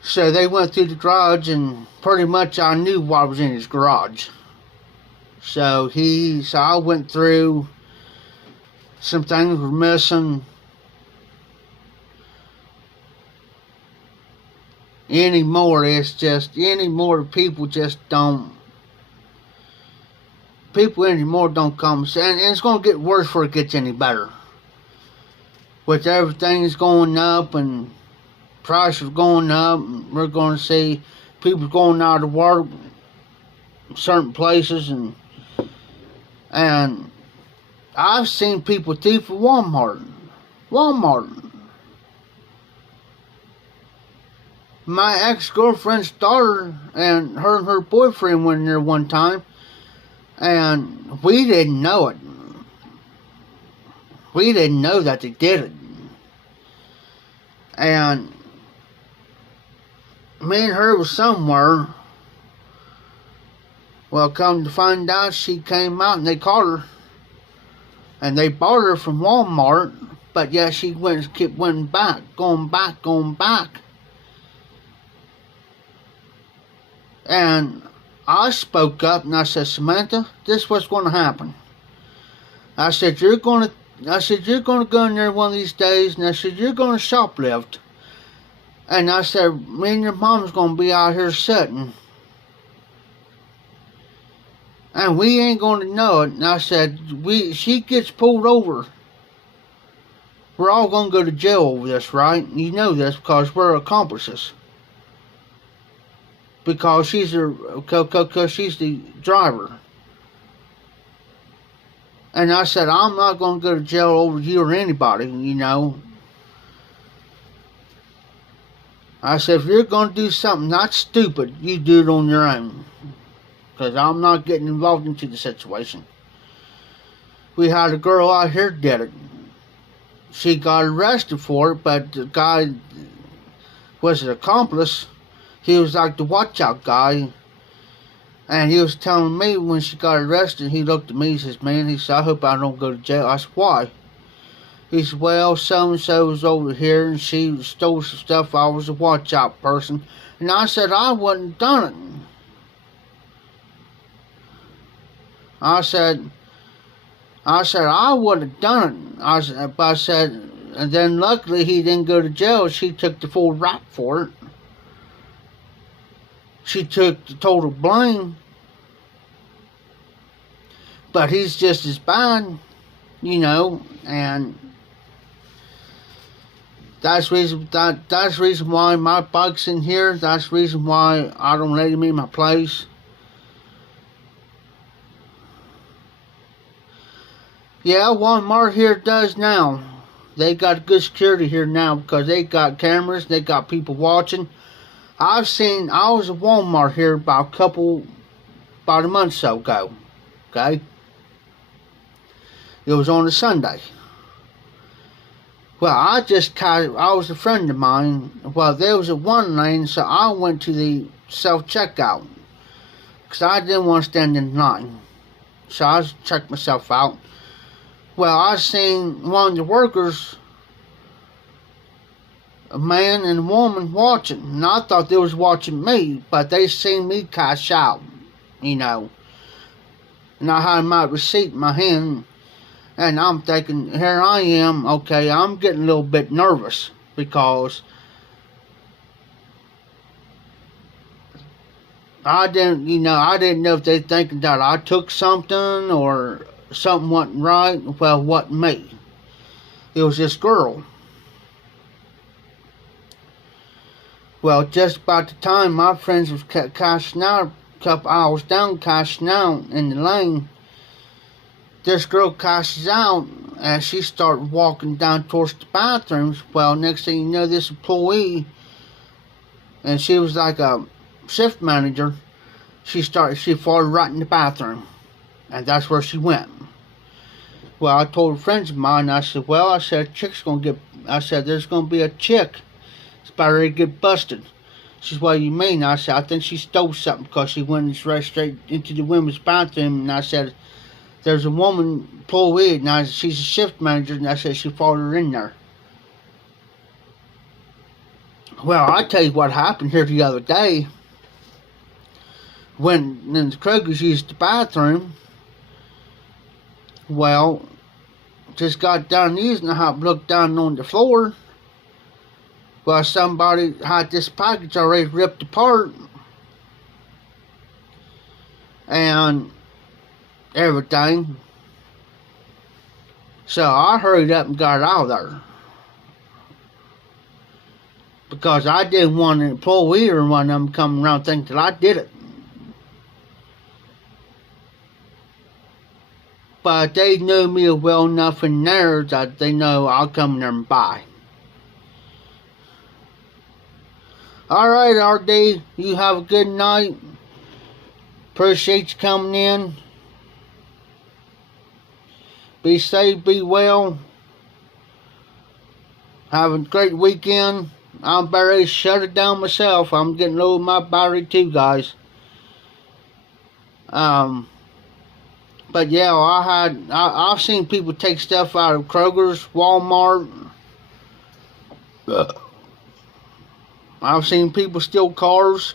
So they went through the garage, and pretty much I knew what was in his garage. So I went through, some things were missing. Anymore, people anymore don't come, and it's going to get worse before it gets any better. With everything's going up and prices going up, and we're going to see people going out of work in certain places, and I've seen people thief at Walmart. My ex-girlfriend's daughter and her boyfriend went in there one time, and we didn't know it. We didn't know that they did it. And me and her was somewhere. Well, come to find out, she came out and they caught her. And they bought her from Walmart, but yeah, she kept going back. And I spoke up and I said, Samantha, this is what's going to happen. I said, you're going to go in there one of these days, and I said, you're going to shoplift. And I said, me and your mom's going to be out here sitting. And we ain't going to know it. And I said, she gets pulled over, we're all going to go to jail over this, right? You know this because we're accomplices. Because she's the driver. And I said, I'm not going to go to jail over you or anybody, you know. I said, if you're going to do something not stupid, you do it on your own. Because I'm not getting involved into the situation. We had a girl out here did it. She got arrested for it, but the guy was an accomplice. He was like the watch out guy. And he was telling me when she got arrested, he looked at me, he says, man, he said, I hope I don't go to jail. I said, why? He said, well, so-and-so was over here and she stole some stuff. I was a watch-out person. And I said, I wouldn't done it. I said, I would have done it. I said, and then luckily he didn't go to jail. She took the full rap for it. She took the total blame. But he's just as bad, you know, and that's the reason why my bike's in here. That's the reason why I don't let him in my place. Yeah, Walmart here does now. They got good security here now because they got cameras, they got people watching. I was at Walmart here about a month or so ago. Okay? It was on a Sunday. Well, I was a friend of mine. Well, there was a one lane, so I went to the self-checkout. Because I didn't want to stand in line. So I checked myself out. Well, I seen one of the workers, a man and a woman, watching. And I thought they was watching me, but they seen me cash out, you know. And I had my receipt in my hand. And I'm thinking, here I am, okay, I'm getting a little bit nervous because I didn't know if they thinking that I took something or something wasn't right. Well, it wasn't me. It was this girl. Well, just about the time my friends was cashing out, a couple hours down, cashing out in the lane, this girl cashes out and she started walking down towards the bathrooms. Well, next thing you know, this employee, and she was like a shift manager, she fallen right in the bathroom. And that's where she went. Well, I told friends of mine, I said, there's going to be a chick. It's about ready to get busted. She said, what do you mean? I said, I think she stole something because she went right straight into the women's bathroom. And I said, there's a woman employee, and she's a shift manager, and I said she followed her in there. Well, I tell you what happened here the other day. When the Krogers used the bathroom, well, just got done using it, I looked down on the floor. Well, somebody had this package already ripped apart. And everything. So I hurried up and got out of there. Because I didn't want an employee or one of them coming around thinking that I did it. But they knew me well enough in there that they know I'll come there and buy. Alright, RD, you have a good night. Appreciate you coming in. Be safe, be well. Have a great weekend. I'm about ready to shut it down myself. I'm getting low on my battery too, guys. But yeah, I've seen people take stuff out of Kroger's, Walmart. I've seen people steal cars.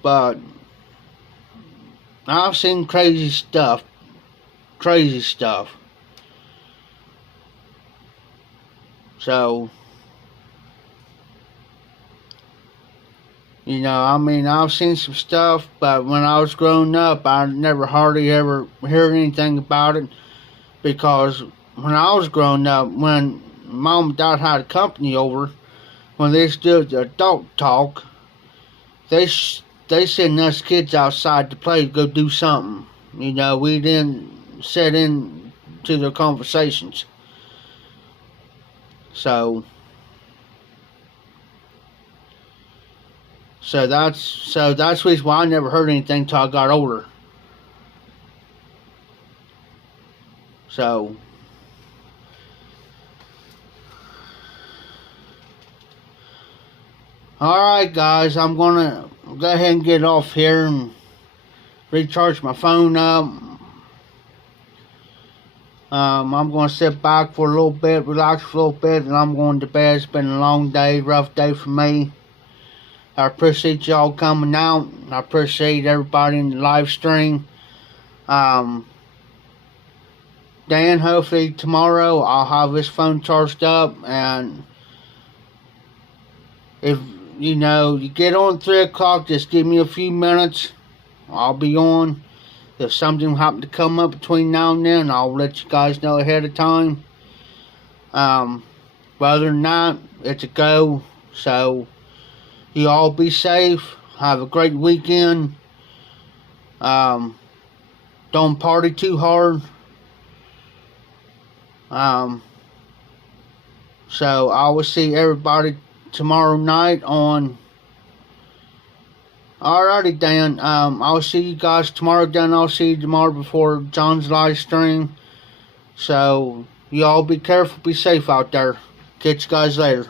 But I've seen crazy stuff. Crazy stuff. So, you know, I mean, I've seen some stuff, but when I was growing up, I never hardly ever heard anything about it. Because when I was growing up, when Mom and Dad had a company over, when they stood the adult talk, they send us kids outside to play, to go do something. You know, we didn't sit in to their conversations. So that's the reason why I never heard anything till I got older. So Alright guys, I'm gonna go ahead and get off here and recharge my phone up. I'm going to sit back for a little bit, relax for a little bit, and I'm going to bed. It's been a long day, rough day for me. I appreciate y'all coming out. I appreciate everybody in the live stream. Dan, hopefully tomorrow I'll have this phone charged up, and if you get on 3 o'clock, just give me a few minutes. I'll be on. If something happens to come up between now and then, I'll let you guys know ahead of time. But other than that, it's a go. So, you all be safe. Have a great weekend. Don't party too hard. So, I will see everybody tomorrow night on... Alrighty Dan, I'll see you guys tomorrow Dan. I'll see you tomorrow before John's live stream. So, you all be careful, be safe out there. Catch you guys later.